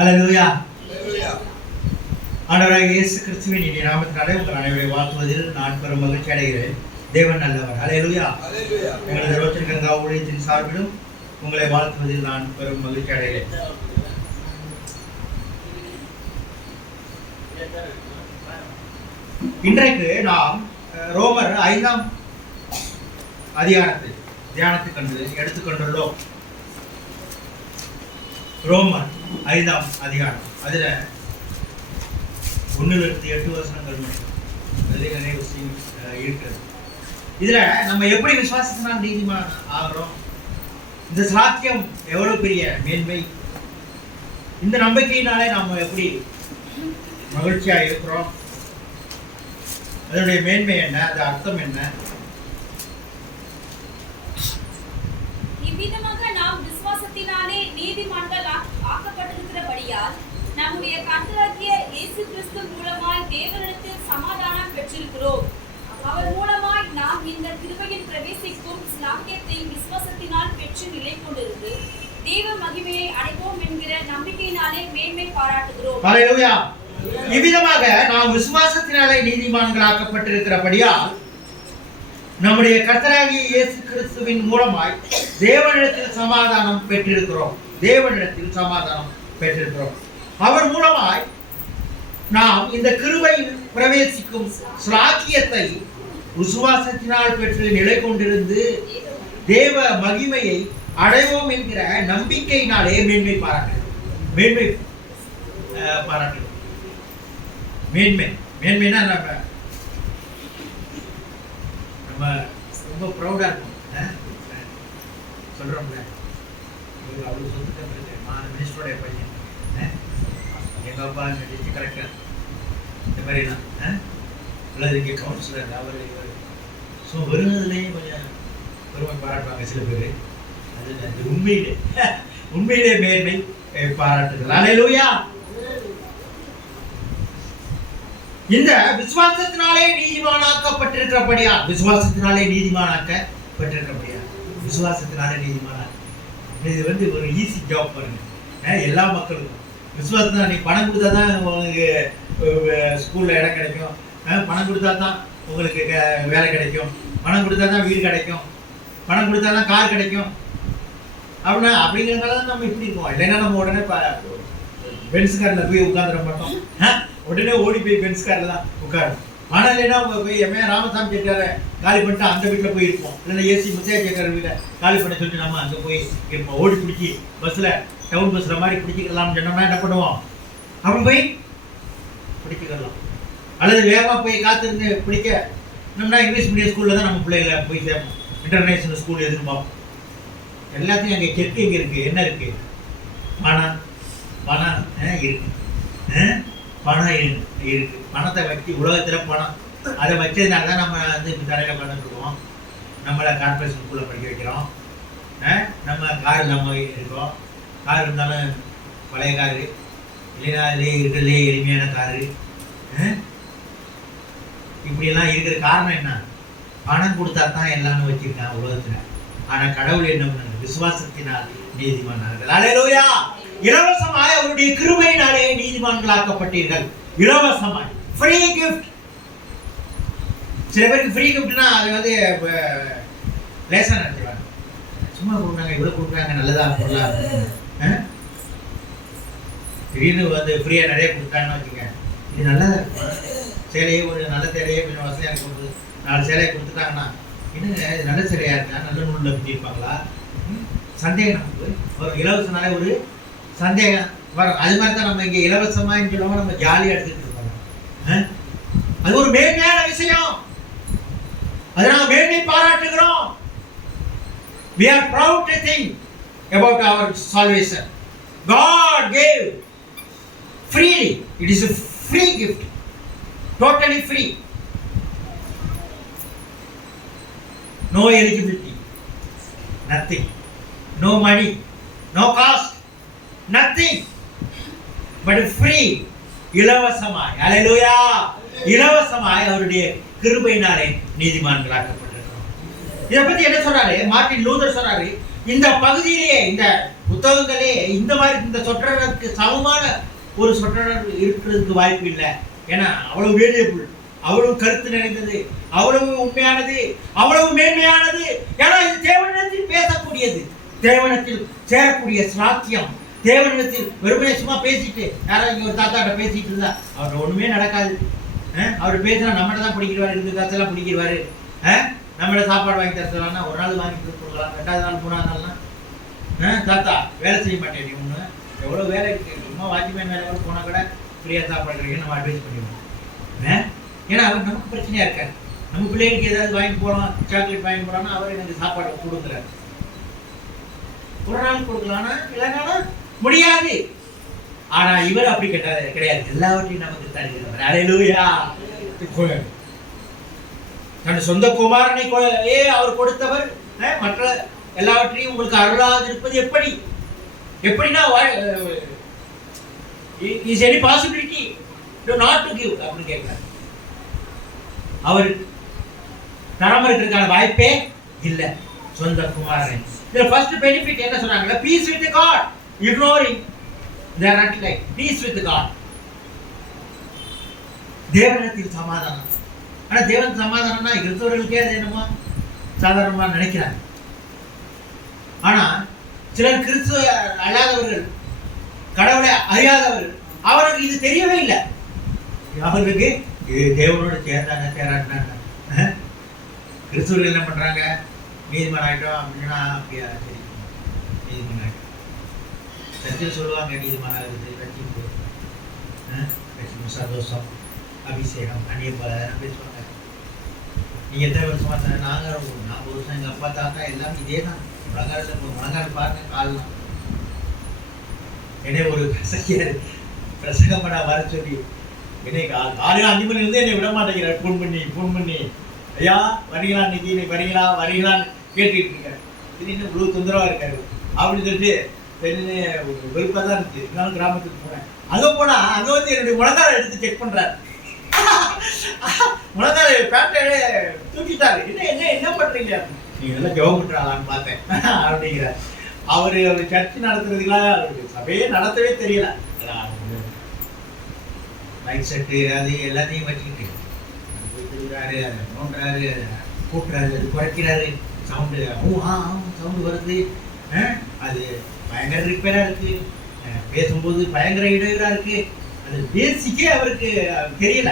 அல்லேலூயா. ஆண்டவராகிய இயேசு கிறிஸ்துவின் இனிய நாமத்தினாலே உங்கள் அனைவரை வாழ்த்துவதில் நான் பெரும் மகிழ்ச்சி அடைகிறேன். தேவன் நல்லவர். அல்லேலூயா. எங்களது ரோச்சன் கங்கா ஊழியத்தின் சார்பிலும் உங்களை வாழ்த்துவதில் நான் பெரும் மகிழ்ச்சி அடைகிறேன். இன்றைக்கு நாம் ரோமர் 5ஆம் அதிகாரத்தை தியானத்துக்கு எடுத்துக்கொண்டுள்ளோம். ரோமர் 5ஆம் அதிகாரம், அதுல 1-8 வசனங்கள் அதில் நிறைய விஷயம் இருக்கிறது. இதுல நம்ம எப்படி விசுவாசத்தினால் நீதிமான் ஆகிறோம், இந்த சாத்தியம் எவ்வளவு பெரிய மேன்மை, இந்த நம்பிக்கையினாலே நாம எப்படி மகிழ்ச்சியா இருக்கிறோம், அதனுடைய மேன்மை என்ன, அது அர்த்தம் என்ன. இவ்விதமாக நாம் விசுவாசத்தினாலே நீதிமான்கள் ஆக்கப்பட்டிருக்கிறபடியால் நம்முடைய கர்த்தராகிய இயேசு கிறிஸ்து மூலமாய் தேவனிடத்தில் சமாதானம் பெற்றிருக்கிறோம். அவர் மூலமாய் நாம் இந்த கிருபையில் பிரவேசிக்கும் ஸ்லாக்கியத்தை விசுவாசத்தினால் பெற்று நிலை கொண்டிருந்து தேவ மகிமையை அடைவோம் என்கிற நம்பிக்கையினாலே மேன்மை பாராட்டுகிறோம். ஹல்லேலூயா. இவ்விதமாக நாம் விசுவாசத்தினாலே நீதிமான்களாக்கப்பட்டிருக்கிறபடியால் நம்முடைய கர்த்தராகிய இயேசு கிறிஸ்துவின் மூலமாய் தேவனிடத்தில் சமாதானம் பெற்றிருக்கிறோம். அவர் மூலமாய் நாம் இந்த கிருபையில் பிரவேசிக்கும் ஸ்லாக்கியத்தை விசுவாசத்தினால் பெற்று நிலை கொண்டிருந்து தேவ மகிமையை அடைவோம் என்கிற நம்பிக்கையினாலே மேன்மை பாராட்டுகிறோம். மேன்மைனா நம்ம ரொம்ப ப்ரௌடா இருக்கும். சொல்றோம்ல, அவ்வளவு சொத்துக்கள் இருக்கு, நான் மினிஸ்டருடைய பையன், எங்க அப்பா டிஸ்ட்ரிக்ட் கலெக்டர், இந்த மாதிரிலாம் அல்லது இங்கே கவுன்சிலர், அவர் ஸோ வருவதிலேயே கொஞ்சம் பெருமை பாராட்டுவாங்க சில பேர். அது உண்மையிலே மேன்மை பாராட்டுதல். அல்லேலூயா. இந்த விசுவாசத்தினாலே நீதிமானாக்கப்பட்டிருக்கிறபடியா, விசுவாசத்தினாலே இது ஒரு ஈஸி ஜாப் பாருங்க. எல்லா மக்களுக்கும் விசுவாசத்தினால, நீ பணம் கொடுத்தா தான் உங்களுக்கு ஸ்கூல்ல இடம் கிடைக்கும், பணம் கொடுத்தா தான் உங்களுக்கு வேலை கிடைக்கும், பணம் கொடுத்தா தான் வீடு கிடைக்கும், பணம் கொடுத்தா தான் கார் கிடைக்கும் அப்படிங்கிறதுனால தான் நம்ம இப்படி இருக்கோம். இல்லைன்னா நம்ம உடனே பென்ஸ் காரில் போய் உட்காந்துட மாட்டோம். உடனே ஓடி போய் பென்ஸ் காரில் தான் உட்காரும். ஆனால் இல்லைன்னா அவங்க போய் எம்ஏ ராமசாமி செட்டியாரை காலி பண்ணிட்டு அந்த வீட்டில் போய் இருப்போம். இல்லைன்னா ஏசி முத்தையா சேகர் வீட்டை காலி பண்ண சொல்லிட்டு நம்ம அங்கே போய் இருப்போம். ஓடி பிடிச்சி பஸ்ஸில், டவுன் பஸ்ஸில் மாதிரி பிடிச்சிக்கலாம்னு சொன்னோம்னா என்ன பண்ணுவோம், அவன் போய் பிடிச்சிக்கலாம். அல்லது வேகமாக போய் காத்திருந்து பிடிக்க நம்மனா இங்கிலீஷ் மீடியம் ஸ்கூலில் தான் நம்ம பிள்ளைகளை போய் சேர்ப்போம். இன்டர்நேஷனல் ஸ்கூல் எதிர்பார்ப்போம். எல்லாத்தையும் அங்கே செக் இங்கே இருக்குது, என்ன இருக்குது, பணம் இருக்கு, பணம் இருக்கு. பணத்தை வச்சு உலகத்தில் பணம் அதை வச்சதுனால தான் நம்ம இப்போ தரையில் பண்ணிட்டுருக்கோம். நம்மளை கார்பரேஷன் ஸ்கூலில் படிக்க வைக்கிறோம். நம்ம கார் இல்லாமல் இருக்கோம். கார் இருந்தாலும் பழைய காரு, இல்லைன்னா இருக்கிறதுலே எளிமையான காரு. இப்படியெல்லாம் இருக்கிற காரணம் என்ன, பணம் கொடுத்தா தான் எல்லாமே வச்சுருக்காங்க உலகத்தில். ஆனால் கடவுள் என்ன பண்ணாங்க, விசுவாசத்தினால் நீதிமானார்கள். அல்லேலூயா. இலவசமாய் அவருடைய கிருபையினாலே நீதிமான்களாக்கப்பட்டீர்கள். இலவசமாய், ஃப்ரீ கிஃப்ட். சில பேருக்கு ஃப்ரீ கிஃப்ட்னா அது லேசாக நினைச்சுவாங்க. சும்மா கொடுக்குறாங்க, இவ்வளோ கொடுக்குறாங்க, நல்லதா பொருளாக திடீர்னு ஃப்ரீயாக நிறைய கொடுத்தாங்கன்னு வச்சுங்க, இது நல்லதாக இருக்கும். சேலையே ஒரு நல்ல சேலையே கொஞ்சம் வசதியாக இருக்கும், 4 சேலையை கொடுத்துட்டாங்கன்னா என்னங்க இது நல்ல சேலையாக இருக்கா, நல்ல நூலில் கட்டியிருப்பாங்களா, சந்தேகம் நமக்கு வரும். இலவசனாலே ஒரு சந்தேகம் வரும். அது மாதிரி தான் நம்ம இங்கே இலவசமாக சொல்லுவாங்க, நம்ம ஜாலியாக எடுத்துக்கிட்டு இருக்கோம். அது ஒரு மேன்மையான விஷயம், அதை நாம் மேன்மை பாராட்டுகிறோம். We are proud to think about our salvation. God gave freely. It is a free gift, totally free. No eligibility, nothing, no money, no cost, nothing, but free. இலவசமாய். அல்லேலூயா. இலவசமாய் அவருடைய கிருபையினாலே நீதிமான்களாக்கப்பட்டிருக்கிறோம். இதை பத்தி என்ன சொல்றாரு மார்ட்டின் லூதர் சொல்றாரு, இந்த பகுதியிலேயே, இந்த புத்தகங்களே இந்த மாதிரி இந்த சொற்றொடருக்கு சமமான ஒரு சொற்றொடர் இருக்கிறதுக்கு வாய்ப்பு இல்லை. ஏன்னா அவ்வளவு வேரியபிள், அவ்வளவு கருத்து நிறைந்தது, அவ்வளவு உண்மையானது, அவ்வளவு மேன்மையானது. ஏன்னா இது தேவனிடத்தில் பேசக்கூடியது, தேவனிடத்தில் சேரக்கூடிய சாத்தியம். தேவனிடத்தில் வெறுமனே சும்மா பேசிட்டு யாராவது இங்கே ஒரு தாத்தாட்ட பேசிட்டு இருந்தா அவர்கிட்ட ஒண்ணுமே நடக்காது. அவர் பேசினா நம்மகிட்ட தான் பிடிக்கிறவாரு, இந்த காசெல்லாம் பிடிக்கிறவாரு. நம்மள சாப்பாடு வாங்கி தரலாம்னா ஒரு நாள் வாங்கி கொடுக்கலாம், 2வது நாள் 3வது நாள்னா தாத்தா வேலை செய்ய மாட்டேன், நீ ஒன்று எவ்வளோ வேலை இருக்கு, சும்மா வாட்ச்மேன் வேலை கூட போனால் கூட ஃப்ரீயாக சாப்பாடு கிடைக்கும் நம்ம அட்வைஸ் பண்ணிடுவோம். ஏன்னா அவர் நமக்கு பிரச்சனையாக இருக்காரு. நம்ம பிள்ளைகளுக்கு ஏதாவது வாங்கி போகலாம், சாக்லேட் வாங்கி போகலாம்னா அவர் எனக்கு சாப்பாடு கொடுக்குறாரு. ஒரு நாள் கொடுக்கலாம்னா இல்லைன்னா முடியாது. ஆனா இவர் அப்படி கிடையாது, எல்லாவற்றையும் நமக்கு தருகிறவர். அல்லேலூயா. தன் சொந்த குமாரனை அவர் கொடுத்தவர், மற்ற எல்லாவற்றையும் உங்களுக்கு அருளாது இருப்பது எப்படி? எப்படின்னா is any possibility not to give அப்படின்னு கேட்கிறார். அவர் தராம இருக்கிறதுக்கான வாய்ப்பே இல்லை சொந்த குமாரனை. இதுல ஃபர்ஸ்ட் பெனிஃபிட் என்ன சொன்னாங்க? Peace with God. Ignoring there not like peace with God. தேவனிடத்தில் சமாதானம். ஆனா தேவன் சமாதானம்னா கிறிஸ்தவர்களுக்கே அது என்னமோ சாதாரணமா நினைக்கிறாங்க. ஆனா சிலர் கிறிஸ்துவ அல்லாதவர்கள், கடவுளை அறியாதவர்கள், அவருக்கு இது தெரியவே இல்லை. அவர்களுக்கு இது தேவனோட சேர்ந்தாங்க சேராட்டினாங்க. கிறிஸ்துவர்கள் என்ன பண்றாங்க? நீதிமன்றம் ஆகிட்டோம் அப்படின்னா அப்படியா, சரி நீதிமன்றம் ஆகிட்டோம். சர்ச்சில் சொல்லுவாங்க நீதிமன்றம் ஆகுது, ரட்சிப்பு சந்தோஷம் அபிஷேகம் அந்நிய பேசுவாங்க. நீங்கள் எத்தனை வருஷமா தானே? நாங்கள் 40 வருஷம், எங்கள் அப்பா தாத்தா எல்லாம் இதே தான். முழங்கால் பாருங்க, கால் தான். என்னை ஒரு பிரசங்கம் பண்ண வர சொல்லி என்னை காலையில் 5 மணிலேருந்து என்னை விட மாட்டேங்கிறார். ஃபோன் பண்ணி ஐயா வரீங்களா, இன்னைக்கு வரீங்களான்னு கேட்டுக்கிட்டு இருக்கேன். இது இன்னும் இவ்வளோ தொந்தரவாக இருக்காரு அப்படின்னு சொல்லிட்டு தெரிஞ்சு வெறுப்பாக தான் இருந்துச்சு. இருந்தாலும் கிராமத்துக்கு போனேன். அங்கே போனால் அங்கே வந்து என்னுடைய முழங்காலை எடுத்து செக் பண்ணுறாரு. முழங்காலை பேட்டை தூக்கிட்டாரு. என்ன பண்ணுறீங்க? நீங்கள் எல்லாம் ஜெபம் பண்ணுறாங்களான்னு பார்த்தேன் அப்படிங்கிறார். அவர் சர்ச்சு நடத்துறதுக்கெல்லாம் அவருக்கு சபையே நடத்தவே தெரியல. லைட் செட்டு அது எல்லாத்தையும் வச்சுக்கிட்டு போயிட்டுறாரு, அதை நோண்டுறாரு, அதை கூட்டுறாரு, அது குறைக்கிறாரு, சவுண்டு வருது. அது பயங்கர ரிப்பேராக இருக்கு, பேசும்போது பயங்கர இடையூறாக இருக்கு. அது பேசிக்கே அவருக்கு தெரியல.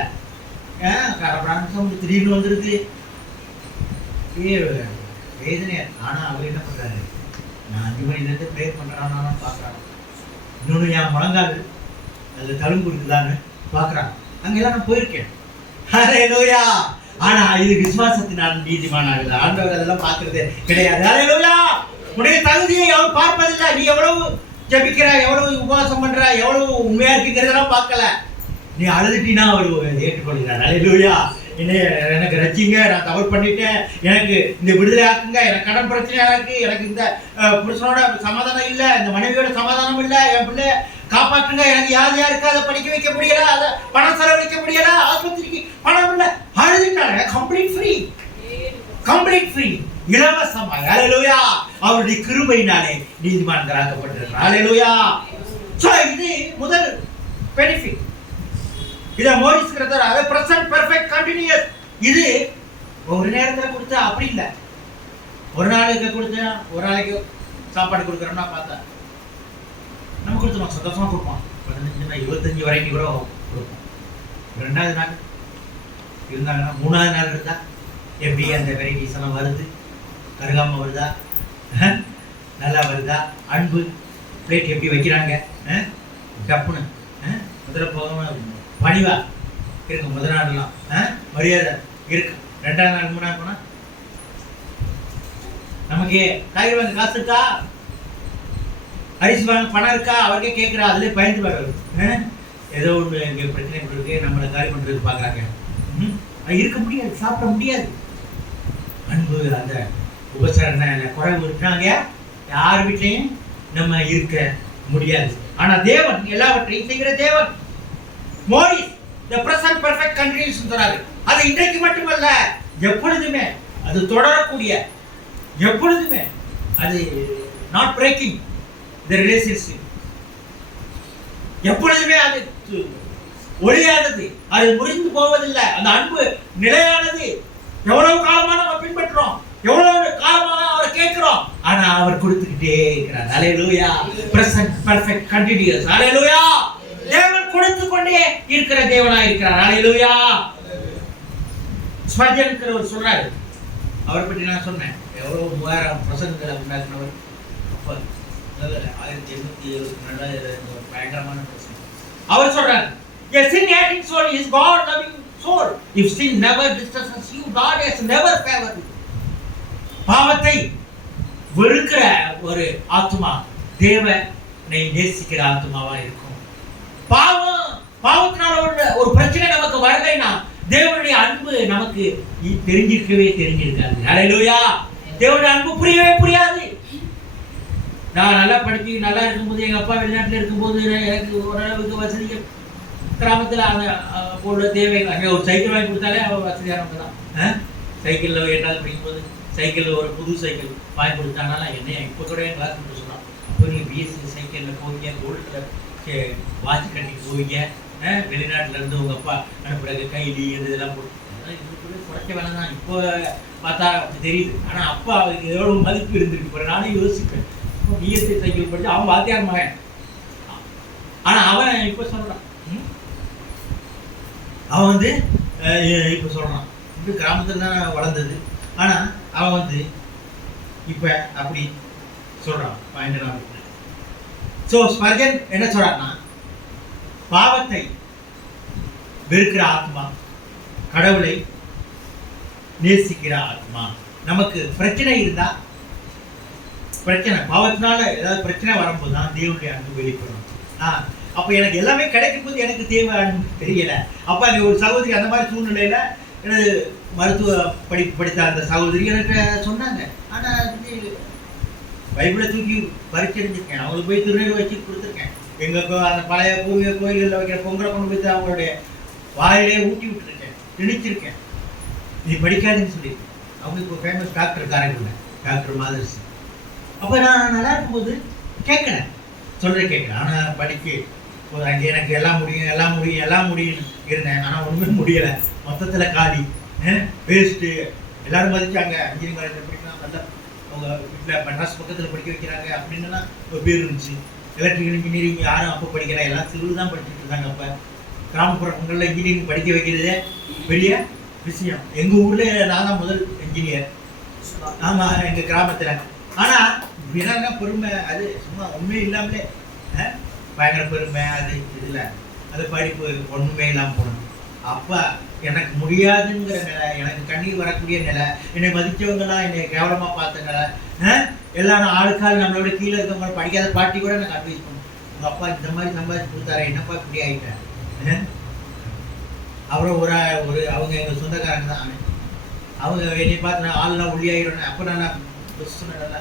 கரப்படான சவுண்டு திடீர்னு வந்துருக்கு, வேதனையா. ஆனால் அவர் என்ன பண்ணுறாரு? நான் 5 மணிலேருந்து ப்ரே பண்ணுறான்னு பார்க்குறாங்க. இன்னொன்று என் முழங்கால் அதில் தழும்பு இருக்குதான்னு பார்க்குறாங்க. அங்கெல்லாம் நான் போயிருக்கேன். ஹல்லேலூயா. ஆனா இது விசுவாசத்தினால் நீதிமான் ஆகுது. ஆண்டவர் அதெல்லாம் பார்க்கறதே கிடையாது. ஹல்லேலூயா. உன்னுடைய தகுதியை அவர் பார்ப்பதில்லை. நீ எவ்வளவு ஜெபிக்கிற, எவ்வளவு உபவாசம் பண்ற, எவ்வளவு உண்மையா இருக்குங்கிறதெல்லாம் பார்க்கல. நீ அழுதுட்டினா அவர் ஏற்றுக்கொள்கிறார். ஹல்லேலூயா. எனக்கு ரட்சிங்க, நான் தவறு பண்ணிட்டேன், எனக்கு இந்த விடுதலை ஆக்குங்க, எனக்கு கடன் பிரச்சனையா இருக்கு, எனக்கு இந்த புருஷனோட சமாதானம் இல்லை, இந்த மனைவியோட சமாதானம் இல்லை, என் பிள்ளை காப்பாற்றுங்க, எனக்கு யாருக்கு அதை படிக்க வைக்க முடியல, அதை பணம் செலவழிக்க முடியல, ஆஸ்பத்திரிக்கு பணம் இல்லை, அழுதுட்டாங்க. கம்ப்ளீட் ஃப்ரீ, இலவசமாய். ஹல்லேலூயா. அவருடைய கிருபையினாலே நீதிமான்களாக்கப்பட்டிருக்கிறார். ஹல்லேலூயா. சோ இது முதல் பெனிஃபிட். இதை மோரிஸ்ங்கிறத பிரசன்ட் பெர்ஃபெக்ட் கண்டினியூஸ். இது ஒரு நேரத்தில் கொடுத்தா அப்படி இல்லை. ஒரு நாளைக்கு கொடுத்தா, ஒரு நாளைக்கு சாப்பாடு கொடுக்குறோம்னா பார்த்தா நம்ம கொடுத்துருவோம், சந்தோஷமா கொடுப்போம். 15 25 வரைக்கும் கூட கொடுப்போம். 2வது நாள் இருந்தாங்கன்னா 3வது நாள் இருந்தா எப்படி அந்த வெரைட்டிஸ் எல்லாம் வருது, கருகாம வருதா, நல்லா வருதா, அன்பு பிளேட் எப்படி வைக்கிறாங்க, டப்புன்னு முதல்ல போகாம பணிவா இருக்கு. முதல் நாள்லாம் மரியாதை இருக்கு. 2வது நாள் 3வது போனா நமக்கு காய்கறி வாங்க காசு இருக்கா, அரிசி வாங்க பணம் இருக்கா, அவருக்கே கேட்குறா. அதுலேயே பயந்து வர்றது. ஏதோ ஒன்று இங்கே பிரச்சனை இருக்கு, நம்மளை காலி பண்ணுறதுக்கு பார்க்குறாங்க. இருக்க முடியாது, சாப்பிட முடியாது. அன்பு அந்த உபசரணை குறைவு இருக்கிறாங்க. யார் வீட்லையும் நம்ம இருக்க முடியாது. ஆனால் தேவன் எல்லாவற்றையும் செய்கிற தேவன். Morris the present perfect continuous சொல்றாரு. அது இன்றைக்கு மட்டுமல்ல, எப்பொழுதுமே அது தொடரக்கூடிய, எப்பொழுதுமே அது நாட் பிரேக்கிங். இந்த ரிலேஷன்ஷிப் எப்பொழுதுமே அது ஒளியானது, அது முறிந்து போவதில்லை. அந்த அன்பு நிலையானது. எவ்வளவு காலமா நம்ம பின்பற்றுறோம், எவ்வளவு காலமாக அவரை கேட்கிறோம், ஆனா அவர் கொடுத்துக்கிட்டே இருக்கிறார். Hallelujah. Present perfect continuous. Hallelujah. தேவன் கொடுத்து கொண்டே இருக்கிற தேவனாய் இருக்கிறார். ஹல்லேலூயா. ஸ்பர்ஜன் சொல்றாரு, அவரை பற்றி நான் சொன்னேன். எவ்வளவு 3000 பிரசங்கங்களை உண்டாக்குனவர். அப்ப 1872 பயங்கரமான பிரசங்கம். அவர் சொல்றாரு, a sin hating soul is God loving soul. If sin never distresses you, God has never favored you. பாவத்தை வெறுக்கிற ஒரு ஆத்மா தேவனை நேசிக்கிற ஆத்மாவா இருக்கும். பாவத்தினால ஒரு பிரச்சனை நமக்கு வரலைன்னா தேவனுடைய அன்பு நமக்கு தெரிஞ்சிருக்காது. ஹல்லேலூயா. தேவனுடைய அன்பு புரியவே புரியாது. நான் நல்லா படிச்சு நல்லா இருக்கும்போது, எங்க அப்பா வெளிநாட்டில் இருக்கும்போது எனக்கு ஓரளவுக்கு வசதிகள் கிராமத்தில் உள்ள தேவைகள், அங்கே ஒரு சைக்கிள் வாங்கி கொடுத்தாலே அவள் வசதியானவங்க தான். சைக்கிளில் 8வது படிக்கும்போது சைக்கிளில் ஒரு புது சைக்கிள் வாங்கி கொடுத்தாங்கன்னா என்னைய இப்போ கூட என் கிளாஸ் மட்டும் சொன்னான், அப்போ நீங்கள் பிஎஸ்சி சைக்கிளில் போவீங்க, கோல்டில் வாட்ச் கட்டிட்டு போவீங்க, வெளிநாட்டில் இருந்து உங்கள் அப்பா அனுப்புறது கைலி இதெல்லாம் போட்டு குறைச்ச வேலை தான். இப்போ பார்த்தா தெரியுது, ஆனால் அப்பா எவ்வளோ மதிப்பு இருந்திருக்கு. இப்போ நானும் யோசிப்பேன், இப்போ பிஎஸ்சி சைக்கிள் படித்து அவன் வாத்தியார் மகன், ஆனால் அவன் இப்போ சொல்கிறான், அவன் இப்போ சொல்கிறான், இப்போ கிராமத்தில் தான் வளர்ந்தது, ஆனால் அவன் இப்போ அப்படி சொல்கிறான். பாயிண்ட். ஸோ ஸ்பர்ஜன் என்ன சொல்கிறான்னா, பாவத்தை வெறுக்கிற ஆத்மா கடவுளை நேசிக்கிற ஆத்மா. நமக்கு பிரச்சனை இருந்தா, பிரச்சனை பாவத்தினால ஏதாவது பிரச்சனை வரும்போது தான் தேவனுடைய அன்பு வெளிப்படும். அப்போ எனக்கு எல்லாமே கிடைக்கும் போது எனக்கு தேவை அன்பு தெரியல. அப்போ அங்கே ஒரு சகோதரி அந்த மாதிரி சூழ்நிலையில எனது மருத்துவ படிப்பு படித்த அந்த சகோதரி எனக்கு சொன்னாங்க. ஆனால் பைபிளை தூக்கி பறிச்செடுச்சிருக்கேன், அவங்களுக்கு போய் திருநெல் வச்சு கொடுத்துருக்கேன். எங்கள் அந்த பழைய பூர்வீக கோயில்களில் வைக்கிற பொங்கலை கொண்டு போய் அவங்களுடைய வாயிலே ஊட்டி விட்டுருக்கேன், திணிச்சிருக்கேன். நீ படிக்காதுன்னு சொல்லியிருக்கேன். அவங்களுக்கு ஒரு ஃபேமஸ் டாக்டர் காரைக்குள்ள, டாக்டர் மாதர்சி. அப்போ நான் நல்லா இருக்கும்போது கேட்குறேன், கேட்குறேன். ஆனால் படிக்க அங்கே எனக்கு எல்லாம் முடியும் இருந்தேன். ஆனால் ஒன்றுமே முடியலை. மொத்தத்தில் காலி, வேஸ்ட்டு. எல்லோரும் மதிச்சாங்க, இன்ஜினியரிங் காலேஜில் படிக்கலாம், நல்லா அவங்க வீட்டில் மெட்ராஸ் பக்கத்தில் படிக்க வைக்கிறாங்க அப்படின்னுலாம் ஒரு பேர் இருந்துச்சு. எலக்ட்ரிக்கல் இன்ஜினியரிங் யாரும் அப்போ படிக்கல, எல்லாம் சிவில் தான் படிச்சுட்டு இருக்காங்க. அப்போ கிராமப்புறங்களில் இன்ஜினியரிங் படிக்க வைக்கிறதே பெரிய விஷயம். எங்கள் ஊரில் நான் தான் முதல் இன்ஜினியர். ஆமாம், எங்கள் கிராமத்தில். ஆனால் என்னன்னா பெருமை, அது சும்மா உண்மை இல்லாமலே பயங்கர பெருமை. அது இதில் அது படிப்பு ஒன்றுமே இல்லாமல் போகணும். அப்போ எனக்கு முடியாதுங்கிற நிலை, எனக்கு கண்ணீர் வரக்கூடிய நிலை, என்னை மதித்தவங்களாம் என்னை கேவலமாக பார்த்த நிலை, எல்லாரும் ஆளுக்கால் நம்மளோட கீழே இருக்கவங்க படிக்காத பாட்டி கூட எனக்கு அட்வைஸ் பண்ணும், உங்கள் அப்பா இந்த மாதிரி சம்பாதிச்சு கொடுத்தாரு, என்னப்பா இப்படி ஆகிட்டேன். அப்புறம் அவங்க எங்கள் சொந்தக்காரங்க தான். அவங்க என்னை பார்த்து நான் ஆள்லாம் ஒல்லியாகிடணும். அப்போ நான் பஸ்ஸுன்னு நல்லா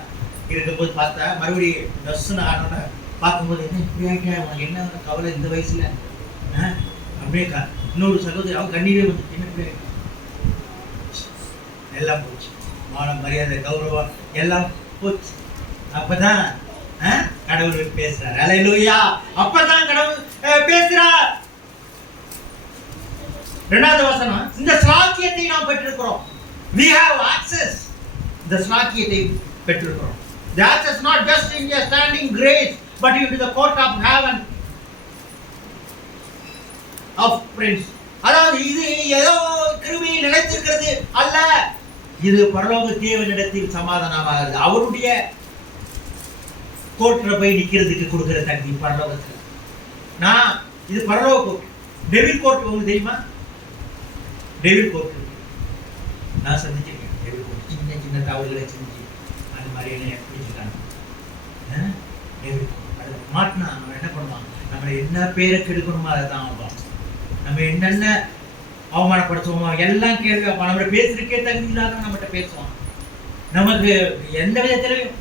இருக்கும்போது பார்த்தா மறுபடியும் பஸ்ஸுன்னு ஆனோன்னு பார்க்கும்போது என்ன இப்படி ஆகிட்டேன், உனக்கு என்ன கவலை இந்த வயசில் அப்படியே இன்னொரு சகோதரி அவங்க கண்ணீரே வந்து என்ன இப்படி எல்லாம் போச்சு. மானம் மரியாதை கௌரவம் எல்லாம் போச்சு. அப்பதான் கடவுள் பேசுறார். ஹல்லேலூயா. அப்பதான் கடவுள் பேசுறார். 2வது வசனம், இந்த ஸ்லாக்கியத்தை நாம் பெற்றிருக்கிறோம். We have access. இந்த ஸ்லாக்கியத்தை பெற்றிருக்கிறோம். The access not just in your standing grace, but into the court of heaven of prince. அதாவது இது ஏதோ கிருபையில் நிலைத்திருக்கிறது அல்ல, இது பரலோக தேவனிடத்தில் சமாதானமாகிறது. அவருடைய கோர்ட்ல போய் நிக்கிறதுக்கு கொடுக்கிற தகுதி பரலோகத்தில். நான் இது பரலோக கோர்ட். டெவில் கோர்ட் உங்களுக்கு தெரியுமா? டெவில் கோர்ட் நான் சந்திச்சிருக்கேன். டெவில் கோர்ட் சின்ன சின்ன தவறுகளை செஞ்சு அந்த மாதிரி என்ன பிடிச்சிருக்காங்க. டெவில் கோர்ட் அது மாட்டினா நம்ம என்ன பண்ணுவான், நம்மளை என்ன பேரை கெடுக்கணுமோ அதை தான் ஆகும். நம்ம என்னென்ன அவமானப்படுத்துவோமோ எல்லாம் கேள்வி வைப்பான். நம்மளை பேசுறதுக்கே தகுதி இல்லாத நம்மகிட்ட பேசுவான். நமக்கு எந்த விதத்திலையும்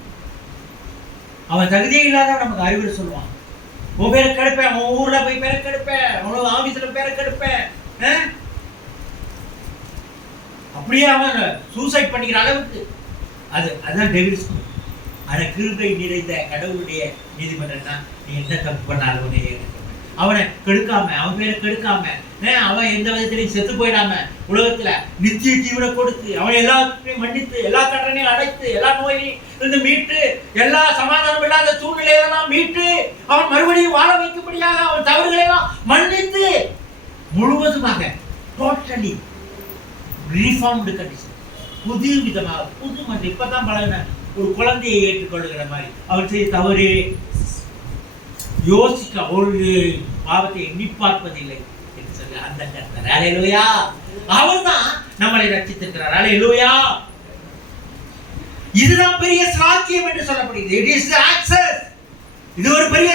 அவன் தகுதியே இல்லாத நமக்கு அறிவுரை சொல்லுவான். உன் பேரை கெடுப்பேன், உன் ஊர்ல போய் பேரை கெடுப்பேன், உனக்கு ஆபீஸ்ல பேரை கெடுப்பேன். அப்படியே அவன் சூசைட் பண்ணிக்கிற அளவுக்கு அதுதான் டெவில்ஸ். ஆனா கிருபை நிறைந்த கடவுளுடைய நீதிமன்றம்னா நீ என்ன தப்பு பண்ணாலும் அவனை கெடுக்காம, அவன் பேரை கெடுக்காம, அவன் எந்த விதத்திலையும் செத்து போயிடாம, உலகத்துல நித்திய ஜீவனை கொடுத்து, அவன் எல்லாத்தையும் மன்னித்து, எல்லா கடனையும் அடைத்து, எல்லா நோயிலையும் இருந்து மீட்டு, எல்லா சமாதானம் இல்லாத சூழ்நிலையெல்லாம் மீட்டு, அவன் மறுபடியும் வாழ வைக்கும்படியாக அவன் தவறுகளை எல்லாம் மன்னித்து முழுவதுமாக டோட்டலி ரீஃபார்ம்டு கண்டிஷன், புது விதமாக, புது மனிதன். இப்பதான் பழகின ஒரு குழந்தையை ஏற்றுக்கொள்ளுகிற மாதிரி அவர் செய்ய தவறு யோசிக்க, ஒரு பாவத்தை எண்ணி பார்ப்பதில்லை என்று சொல்லி அந்த கர்த்தர், அல்லேலூயா, அவர்தான் நம்மளை ரட்சித்திருக்கிறார். அல்லேலூயா. இதுதான் பெரிய சாட்சியம் என்று சொல்லப்படுகிறது. It is access. இது ஒரு பெரிய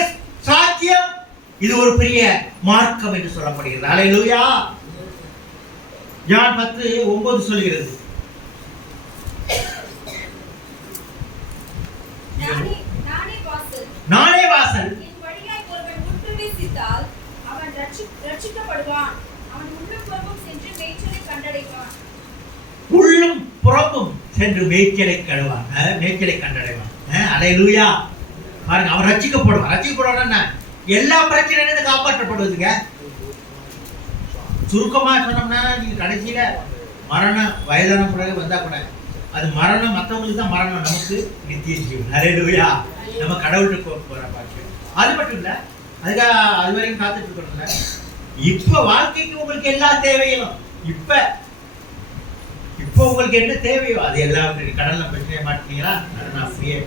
சாட்சியம், இது ஒரு பெரிய மார்க்கம் என்று சொல்லப்படுகிறது. அல்லேலூயா. யோவான் 10:9 சொல்கிறது, நானே வாசல், அவன் ரட்சிக்கப்படுவான், அவன் உள்ளும் புறமும் சென்று மேய்ச்சலை கண்டடைவான். உள்ளும் புறமும் சென்று மேய்ச்சலை கண்டடைவான். அல்லேலூயா. பாருங்க, அவன் ரட்சிக்கப்படுவான். ரட்சிக்கப்படுவான்னா எல்லா பிரச்சனையிலிருந்து காப்பாற்றப்படுவதுங்க. சுருக்கமா சொன்னோம்னா, நீங்க கடைசியில மரணம் வயதான பிறகு வந்தா கூட அது மரணம் மற்றவங்களுக்கு தான் மரணம், நமக்கு நித்திய ஜீவன். அல்லேலூயா. நம்ம கடவுளுக்கு போற பாக்கியம். அது மட்டும் இல்ல, அதுக்காக அது வரைக்கும் காத்துட்டு இருக்கணும்ல. இப்ப வாழ்க்கைக்கு உங்களுக்கு எல்லா தேவையும், இப்ப உங்களுக்கு என்ன தேவையோ அது எல்லாம் கடல்ல பிரச்சனைய மாட்டீங்களா? நான் அப்படியே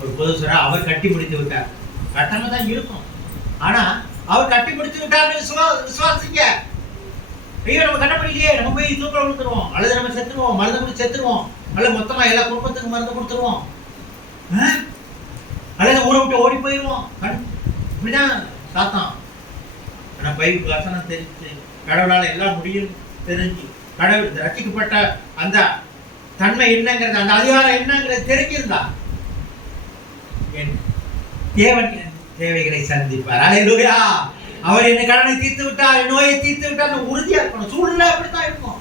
ஒரு பொது சொல்ற, அவர் கட்டி முடித்து விட்டார். கட்டணம் தான் இருக்கும், ஆனா அவர் கட்டி முடித்து விட்டார்னு விசுவாசிங்க. ஐயோ, நம்ம கட்டப்படிக்கலையே, நம்ம போய் தூக்கம் கொடுத்துருவோம், அல்லது நம்ம செத்துருவோம், மருந்து கொடுத்து செத்துருவோம், அல்லது மொத்தமா எல்லா குடும்பத்துக்கும் மருந்து கொடுத்துருவோம், அல்லது ஊரை விட்டு ஓடி போயிடுவோம். இப்படிதான் சாத்தான். ஆனா பைபிள் வசனம் தெரிஞ்சு, கடவுளால எல்லாம் முடியும் தெரிஞ்சு, கடவுள் ரட்சிக்கப்பட்ட அந்த தன்மை என்னங்கிறது, அந்த அதிகாரம் என்னங்கிறது தெரிஞ்சிருந்தா என் தேவன் தேவைகளை சந்திப்பார். அல்லேலூயா. அவர் என்ன கடனை தீர்த்து விட்டார், என் நோயை தீர்த்து விட்டார், உறுதியா இருக்கணும். சூழ்நிலை அப்படித்தான் இருக்கும்.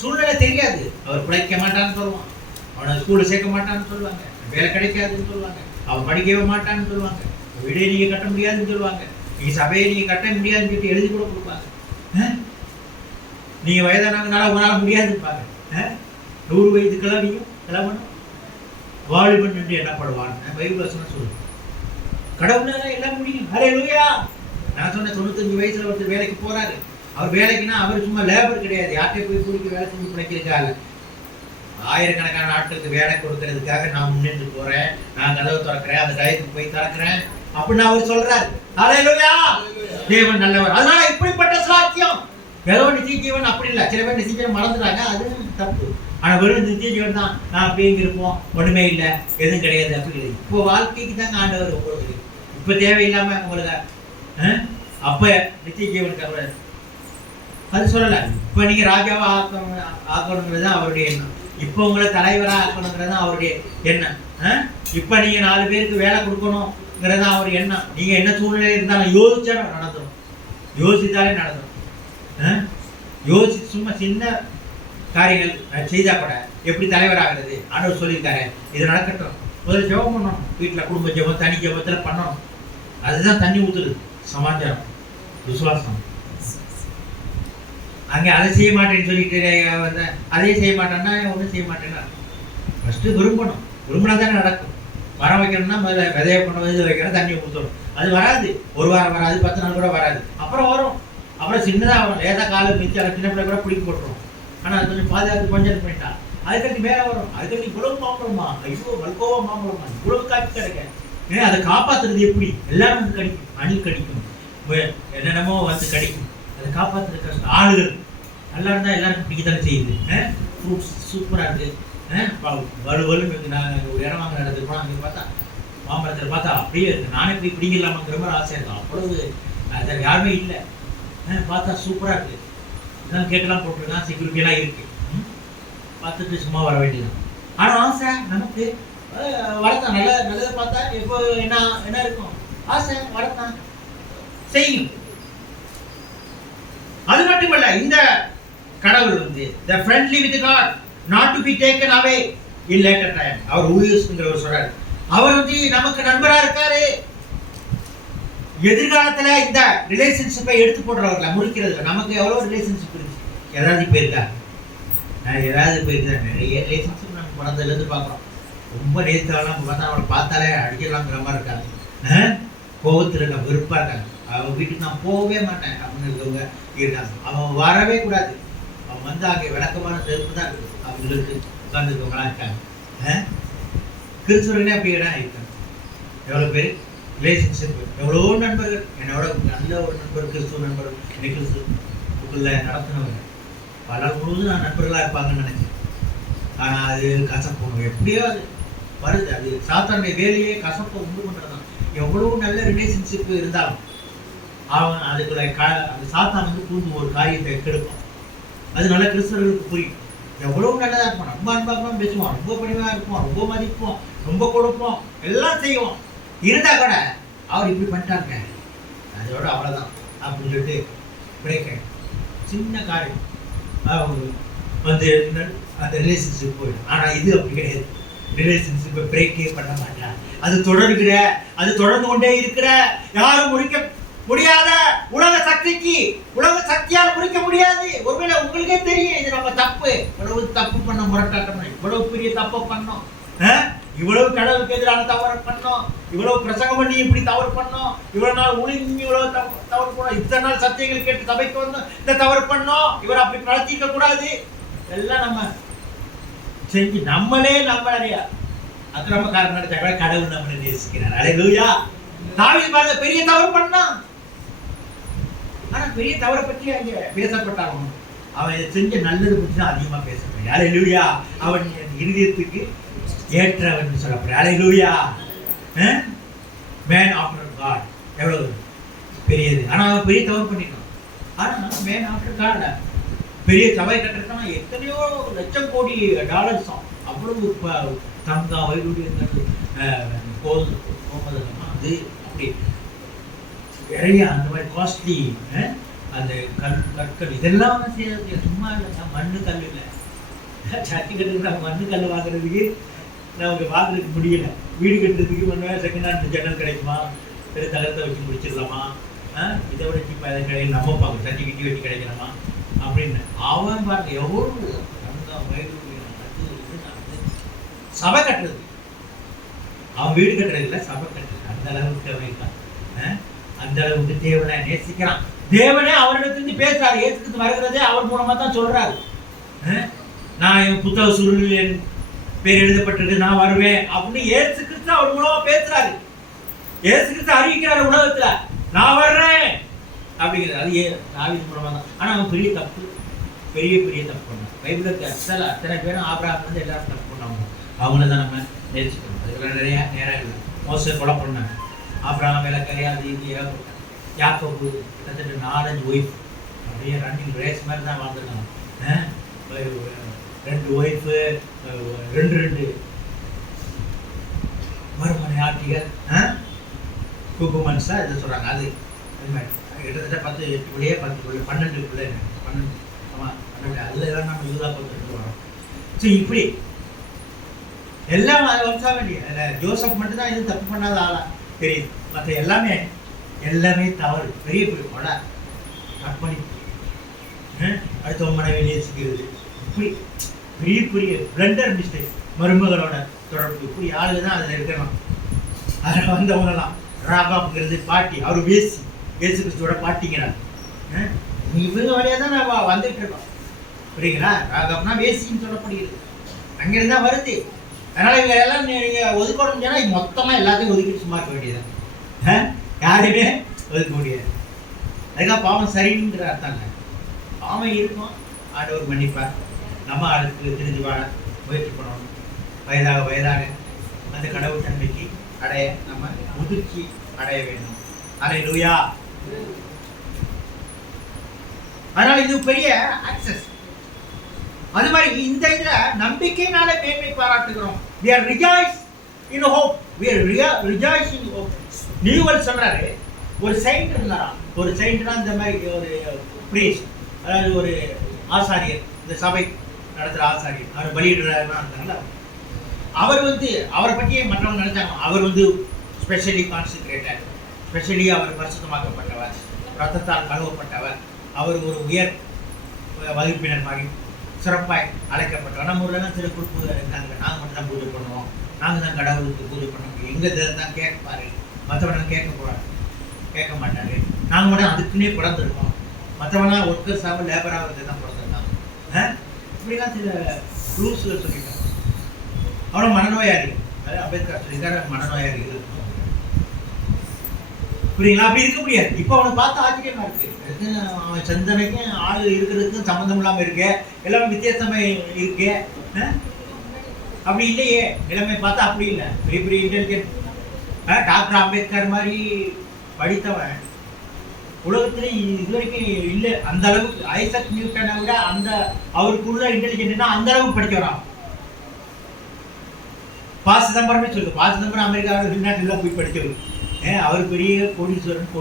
சூழ்நிலை தெரியாது, அவர் பிழைக்க மாட்டான்னு சொல்லுவான், அவனை ஸ்கூல்ல சேர்க்க மாட்டான்னு சொல்லுவாங்க, வேலை கிடைக்காதுன்னு சொல்லுவாங்க, அவன் படிக்கவே மாட்டான்னு சொல்லுவாங்க, வீடை நீங்க கட்ட முடியாதுன்னு சொல்லுவாங்க, நீங்க சபையை நீங்க கட்ட முடியாதுன்னு சொல்லிட்டு எழுதி கூட கொடுப்பாங்க. நீங்க வயதானவங்கனால உங்களால முடியாதுப்பாங்க. 100 வயது கிழவனும் வாலிபன் என்று எண்ணப்படுவான். பைபிள் வசனம் சொல்லுது. கடவுளால எல்லாம் முடியும். அல்லேலூயா. நான் சொன்ன 95 வயசுல ஒருத்தர் வேலைக்கு போறாரு. அவர் வேலைக்குன்னா அவர் சும்மா லேபர் கிடையாது, யார்கிட்ட போய் கூலிக்கு வேலை செஞ்சு பிழைக்கிறதுக்காக, ஆயிரக்கணக்கான நாட்களுக்கு வேலை கொடுக்கறதுக்காக நான் முன்னெடுத்து போறேன், நான் கதவை திறக்கிறேன், அந்த டயத்துக்கு போய் திறக்கிறேன் அப்படின்னு அவர் சொல்றாரு. அல்லேலூயா. தேவன் நல்லவர். அதனால இப்படிப்பட்ட சாட்சியம். ஏதோ நித்திய ஜீவன் அப்படி இல்லை. சில பேர் நித்திய ஜீவன் மறந்துட்டாங்க, அது தப்பு. ஆனா வெறும் நித்திய ஜீவன் தான், நான் அப்படியே இருப்போம், ஒண்ணுமே இல்லை, எதுவும் கிடையாது அப்படி இல்லை. இப்போ வாழ்க்கைக்கு தாங்க ஆண்டவர் உங்களுக்கு. இப்ப தேவையில்லாம உங்களுக்கு அப்ப நித்திய ஜீவனுக்கு அது சொல்லல. இப்ப நீங்க ராஜாவா ஆக்கணுங்கிறது அவருடைய எண்ணம். இப்ப உங்களை தலைவரா ஆக்கணுங்கிறது அவருடைய எண்ணம். இப்ப நீங்க 4 பேருக்கு வேலை கொடுக்கணுங்கிறது அவருடைய எண்ணம். நீங்க என்ன சூழ்நிலை இருந்தாலும் யோசிச்சா நடந்துடும், யோசித்தாலே நடந்துடும். யோசிச்சு சும்மா சின்ன காரியங்கள் செய்தா கூட எப்படி தலைவராகிறது ஆண்டவர் சொல்லியிருக்காரு. இது நடக்கட்டும், முதல்ல ஜெபம் பண்ணணும். வீட்டுல குடும்ப ஜெபம், தனி ஜெபத்துல பண்ணணும். அதுதான் தண்ணி ஊத்துறது. சமாச்சாரம், விசுவாசம். அங்கே அதை செய்ய மாட்டேன்னு சொல்லிட்டு அதே செய்ய மாட்டேன்னா ஒன்றும் செய்ய மாட்டேன்னா, ஃபர்ஸ்ட் விரும்பணும். விரும்பினா தானே நடக்கும். மரம் வைக்கணும்னா முதல்ல விதைய கொண்டு வந்து வைக்கணும், தண்ணி ஊற்றணும். அது வராது, ஒரு வாரம் வராது, 10 நாள் கூட வராது. அப்புறம் வரும். அப்புறம் சின்னதாக வரும், லேதாக காலை மிச்சு அதை சின்ன பிள்ளை கூட பிடிக்க போட்டுரும். ஆனால் அது கொஞ்சம் பாதுகாத்து கொஞ்சம் பண்ணிட்டா அதுக்கட்டி மேலே வரும். அதுக்கட்டி இவ்வளவு மாம்பழமா, ஐயோ மல்கோவா மாம்பழமா, இவ்வளவு காய்ச்சி கிடைக்க. அதை காப்பாற்றுறது எப்படி? எல்லாரும் வந்து கடிக்கும், அணில் கடிக்கும், என்னென்னமோ வந்து கடிக்கும். அதை காப்பாற்றுறது கஷ்டம். ஆளுகள் நல்லா இருந்தால் எல்லாருக்கும் பிடிக்கத்தானே செய்யுது. ஃப்ரூட்ஸ் சூப்பராக இருக்குது. வலுவலுன்னு நாங்கள் ஒரு இடம் வாங்க நடந்துருக்கோம். அங்கே பார்த்தா மாம்பழத்தில் பார்த்தா அப்படியே இருக்குது. நானே போய் பிடிக்கலாமாங்கிற மாதிரி ஆசையாக இருக்கும். அவ்வளவு அதில் யாருமே இல்லை. பார்த்தா சூப்பராக இருக்குது. இதெல்லாம் கேட்டெல்லாம் போட்டிருக்கான், செக்யூரிட்டியெல்லாம் இருக்குது. பார்த்துட்டு சும்மா வர வேண்டியது. ஆனால் ஆசை நமக்கு வளர்த்தான். நல்லதை பார்த்தா எப்போ என்ன இருக்கும், ஆசை வளர்த்தான் செய்யும். அது மட்டுமல்ல, இந்த கடவுள் வந்து the friendly with God not to be taken away in later time. அவர் ஊழியஸ்ங்கிறவர் சொல்றாரு. அவர் வந்து நமக்கு நண்பரா இருக்காரு. எதிர்காலத்துல இந்த ரிலேஷன்ஷிப்பை எடுத்து போடுறவர்கள முறிக்கிறது. நமக்கு எவ்வளவு ரிலேஷன்ஷிப் இருக்கு, ஏதாவது போயிருக்கா? நான் ஏதாவது போயிருக்கா? நிறைய ரிலேஷன்ஷிப் நம்ம பிறந்ததுல இருந்து பாக்குறோம். ரொம்ப நேர்த்தாலாம் பார்த்தா அவனை பார்த்தாலே அடிக்கலாங்கிற மாதிரி இருக்காங்க, கோபத்தில் இருக்க வெறுப்பா இருக்காங்க. அவன் வீட்டுக்கு நான் போகவே மாட்டேன் அப்படின்னு இருக்கவங்க இருக்காங்க. அவன் வரவே கூடாது, அவன் வந்து அங்கே விளக்கமான செருப்பு தான் இருக்குது அவங்களுக்கு உட்கார்ந்துருக்கவங்களாம் இருக்காங்க. கிறிஸ்துவர்களே அப்படி இடம் இருக்காங்க. எவ்வளோ பேர் ரிலேஷன்ஷிப், எவ்வளோ நண்பர்கள். என்னோட நல்ல ஒரு நண்பர், கிறிஸ்துவ நண்பர், கிறிஸ்துக்குள்ள நடத்தினவங்க பல முழுவதும் நான் நண்பர்களாக இருப்பாங்கன்னு நினைச்சேன். ஆனால் அது கசப்பணும், எப்படியோ அது வருது. அது சாத்தானுடைய வேலையே கசப்பை உண்டு பண்ணுறதான். எவ்வளோ நல்ல ரிலேஷன்ஷிப் இருந்தாலும் அவன் அதுக்குள்ள அந்த சாத்தான் வந்து பூந்து ஒரு காரியத்தை கெடுக்கும். அது நல்ல கிறிஸ்தவர்களுக்கு புரியும். எவ்வளவு நல்லதா இருப்போம், ரொம்ப அன்பாக பேசுவோம், ரொம்ப பணிவாக இருப்போம், ரொம்ப மதிப்போம், ரொம்ப கொடுப்போம், எல்லாம் செய்வோம். இருந்தா கூட அவர் இப்படி பண்ணிட்டாங்க, அதோட அவ்வளோதான் அப்படின்னு சொல்லிட்டு பிரேக் ஆகிடும். சின்ன காரியம் வந்து அந்த ரிலேஷன்ஷிப் போயிடும். ஆனால் இது அப்படி கிடையாது. ரிலேஷன்ஷிப்பை பிரேக்கே பண்ண மாட்டாங்க. அது தொடர்கிற, அது தொடர்ந்து கொண்டே இருக்கிற, யாரும் முடிக்க முடியாத உலக சக்திக்கு, உலக சக்தியால் முடிக்க முடியாது. ஒருவேளை உங்களுக்கே தெரியும் இது நம்ம தப்பு, இவ்வளவு தப்பு பண்ண முரட்டாட்டம், இவ்வளவு பெரிய தப்பு பண்ணோம், இவ்வளவு கடவுளுக்கு எதிரான தவறு பண்ணோம், இவ்வளவு பிரசங்கம் பண்ணி இப்படி தவறு பண்ணோம், இவ்வளவு நாள் ஒளிஞ்சு இவ்வளவு தவறு பண்ணோம், இத்தனை நாள் சத்தியங்கள் கேட்டு சபைக்கு வந்தோம், இந்த தவறு பண்ணோம், இவர் அப்படி நடத்திக்க கூடாது. எல்லாம் நம்ம செஞ்சு நம்மளே நம்மளையா அக்கிரமக்காரன் நடத்த கூட கடவுள் நம்மளை நேசிக்கிறார். அல்லேலூயா. தாவீது பாருங்க, பெரிய தவறு பண்ணான். ஆனா பெரிய தவறை பற்றி அங்க பேசப்பட்டாலும் அவன் செஞ்ச நல்லது பற்றி தான் அதிகமா பேசப்படுறான். அல்லேலூயா. அவன் இருதயத்துக்கு ஏற்றவன் சொல்லப்படுறான். அல்லேலூயா. மேன் ஆஃப்டர் காட் எவ்வளவு பெரியது. ஆனா அவன் பெரிய தவறு பண்ணிட்டான். ஆனா மேன் ஆஃப்டர் காட் பெரிய சபை கட்டுறதுனா எத்தனையோ லட்சம் கோடி டாலர்ஸ், அவ்வளவு தங்கம் வைடூரியங்கள் போகுதுன்னா அது அப்படி நிறைய அந்த மாதிரி காஸ்ட்லி அந்த கற்கள் இதெல்லாம் செய்யறது சும்மா இல்லைங்க. மண்ணு கல் இல்லை, சட்டி கட்டுறதுக்கு நம்ம மண்ணு கல் வாங்குறதுக்கு நமக்கு வாங்குறதுக்கு முடியல. வீடு கட்டுறதுக்கு ஒன்று செகண்ட் ஹேண்ட் ஜன்னல் கிடைக்குமா, பெரிய தகரத்தை வச்சு முடிச்சிடலாமா, இதை விட சீப்பாக எதாவது கிடைக்கும் நம்ம பார்க்க சட்டி கிட்டி வச்சு கிடைக்கலாமா அப்படின்னு அவன் பாருங்க எவ்வளவு தங்கம் வைடூரியம் சபை கட்டுறது. அவன் வீடு கட்டுறது இல்லை, சபை கட்டுறது. அந்த அளவுக்கு வைத்தான், அந்த அளவுக்கு தேவனை நேசிக்கிறான். தேவனே அவரிடத்திலிருந்து பேசுறாரு. இயேசுக்கு வருகிறதே அவர் மூலமா தான் சொல்றாரு. நான் என் புத்தக சுருளில் என் பேர் எழுதப்பட்டிருக்கு, நான் வருவேன் அப்படின்னு இயேசு கிறிஸ்து அவர் மூலமா பேசுறாரு. இயேசு கிறிஸ்து அறிவிக்கிறாரு உலகத்துல, நான் வர்றேன் அப்படிங்கிறது. அது தாவீது மூலமா தான். ஆனா அவன் பெரிய தப்பு, பெரிய பெரிய தப்பு பண்ணான். பைபிளுக்கு அத்தனை பேரும் ஆபிரகாம் வந்து எல்லாரும் தப்பு பண்ணாங்க. அவங்கள தான் நம்ம நேசிக்கணும். அதுக்கெல்லாம் நிறைய நேரம் இல்லை. மோசே கொலை பண்ணாங்க, ஆபிரகாம் மேல கிடையாது, இது ஏகப்பட்டாங்க. யாக்கோபு கிட்டத்தட்ட 4-5 ஒய்ஃப், அப்படியே ரன்னிங் ரேஸ் மாதிரி தான் வாழ்ந்துருக்காங்க. 2 ஒய்ஃபு, 2 மறுமனை ஆட்டிகள், குகுமன்ஸா இதை சொல்கிறாங்க. அது மாதிரி கிட்டத்தட்ட 10 பிள்ளையே 12 பிள்ளை, 12 ஆமாம் 12. அதில் எல்லாம் நம்ம யூதா கொடுத்துட்டு வரோம். ஸோ இப்படி எல்லாம் வம்சா வேண்டிய ஜோசப் மட்டும்தான் இது தப்பு பண்ணாத ஆளா தெரியுது. மற்ற எல்லாமே தவறு. பெரிய பெரிய கொலை, கற்பழிப்பு, அடுத்த மனைவி நேசிக்கிறது, இப்படி பெரிய பெரிய பிளண்டர் மிஸ்டேக், மருமகளோட தொடர்பு, இப்படி ஆளுங்க தான் அதில் இருக்கணும். அதில் வந்தவங்கலாம் ராகாப்ங்கிறது பாட்டி, அவர் வேசி, இயேசு கிறிஸ்துவோட பாட்டிங்கிறாங்க. இவங்க வழியாக தான் நம்ம வந்துட்டு இருக்கோம், புரியுங்களா? ராகாப்னா வேசின்னு சொல்லப்படுகிறது, அங்கிருந்து தான் வருது. அதனால இவங்க எல்லாம் நீங்கள் ஒதுக்கணும்னு சொன்னால் மொத்தமாக எல்லாத்தையும் ஒதுக்கிட்டு சும்மா இருக்க வேண்டியதான், யாருமே ஒதுக்க முடியாது. அதுக்காக பாவம் சரிங்கிற அர்த்தம் இல்லை. பாவம் இருக்கும், ஆண்டவர் மன்னிப்பார். நம்ம அதுக்கு தெரிஞ்சு வாழ முயற்சி பண்ணணும். வயதாக அந்த கடவுள் தன்மைக்கு அடைய நம்ம முதிர்ச்சி அடைய வேண்டும். அல்லேலூயா. அதனால இது பெரிய ஆக்சஸ். அது மாதிரி இந்த இதுல நம்பிக்கையினால மேன்மை பாராட்டுகிறோம். we are rejoice in hope, we are rejoice in hope. Newell சொல்றாரு, ஒரு செயின்ட் இருந்தாராம். ஒரு செயின்ட்னா இந்த மாதிரி ஒரு பிரீஸ்ட், அதாவது ஒரு ஆசாரியர், இந்த சபை நடத்துகிற ஆசாரியர், அவர் பலியிடுறாருன்னா இருந்தாங்களா. அவர் வந்து அவரை பற்றியே மற்றவங்க நினைச்சாங்க. அவர் வந்து ஸ்பெஷலி கான்சென்ட்ரேட்டட், ஸ்பெஷலி அவர் பரிசுத்தமாக்கப்பட்டவர், ரத்தத்தால் கழுவப்பட்டவர், அவர் ஒரு உயர் வகுப்பினர் மாதிரி சிறப்பாய் அழைக்கப்பட்டவர். நம்ம ஊர்லலாம் சில குரூப்பு இருக்காங்க, நாங்கள் மட்டும் தான் பூஜை பண்ணுவோம், நாங்கள் தான் கடவுளுக்கு பூஜை பண்ண முடியும், எங்கள் தான் கேட்பாரு, மற்றவன கேட்க மாட்டாரு, நாங்கள் மட்டும் அதுக்குன்னே பிறந்திருக்கோம், மற்றவனா ஒர்க்கர்ஸாக லேபராக தான் பிறந்திருக்காங்க. இப்படிலாம் சில ரூல்ஸில் சொல்லிட்டாங்க. அவனை மனநோயாளி, அம்பேத்கர் சொல்லியிருக்காரு மனநோயாளிகள். புரியுங்களா? அப்படி இருக்க முடியாது. இப்போ அவனை பார்த்து ஆச்சரியமா இருக்கு, அவன் சிந்தனைக்கும் ஆள் இருக்கிறதுக்கும் சம்மந்தம் இல்லாமல் இருக்கு, எல்லாமே வித்தியாசமா இருக்கு. அப்படி இல்லையே, நிலைமை பார்த்தா அப்படி இல்லை. பெரிய பெரிய இன்டெலிஜென்ட் டாக்டர் அம்பேத்கர் மாதிரி படித்தவன் உலகத்துல இதுவரைக்கும் இல்லை. அந்த அளவுக்கு ஐசக் நியூட்டனை விட அந்த அவருக்குள்ள இன்டெலிஜென்ட்னா அந்த அளவுக்கு படிச்சவரான். பா சிதம்பரமே சொல்லுது, பா சிதம்பரம் அமெரிக்காவில் வெளிநாட்டில் தான் போய் படித்தவர். அவர் பெரிய கோடீஸ்வரனுக்கு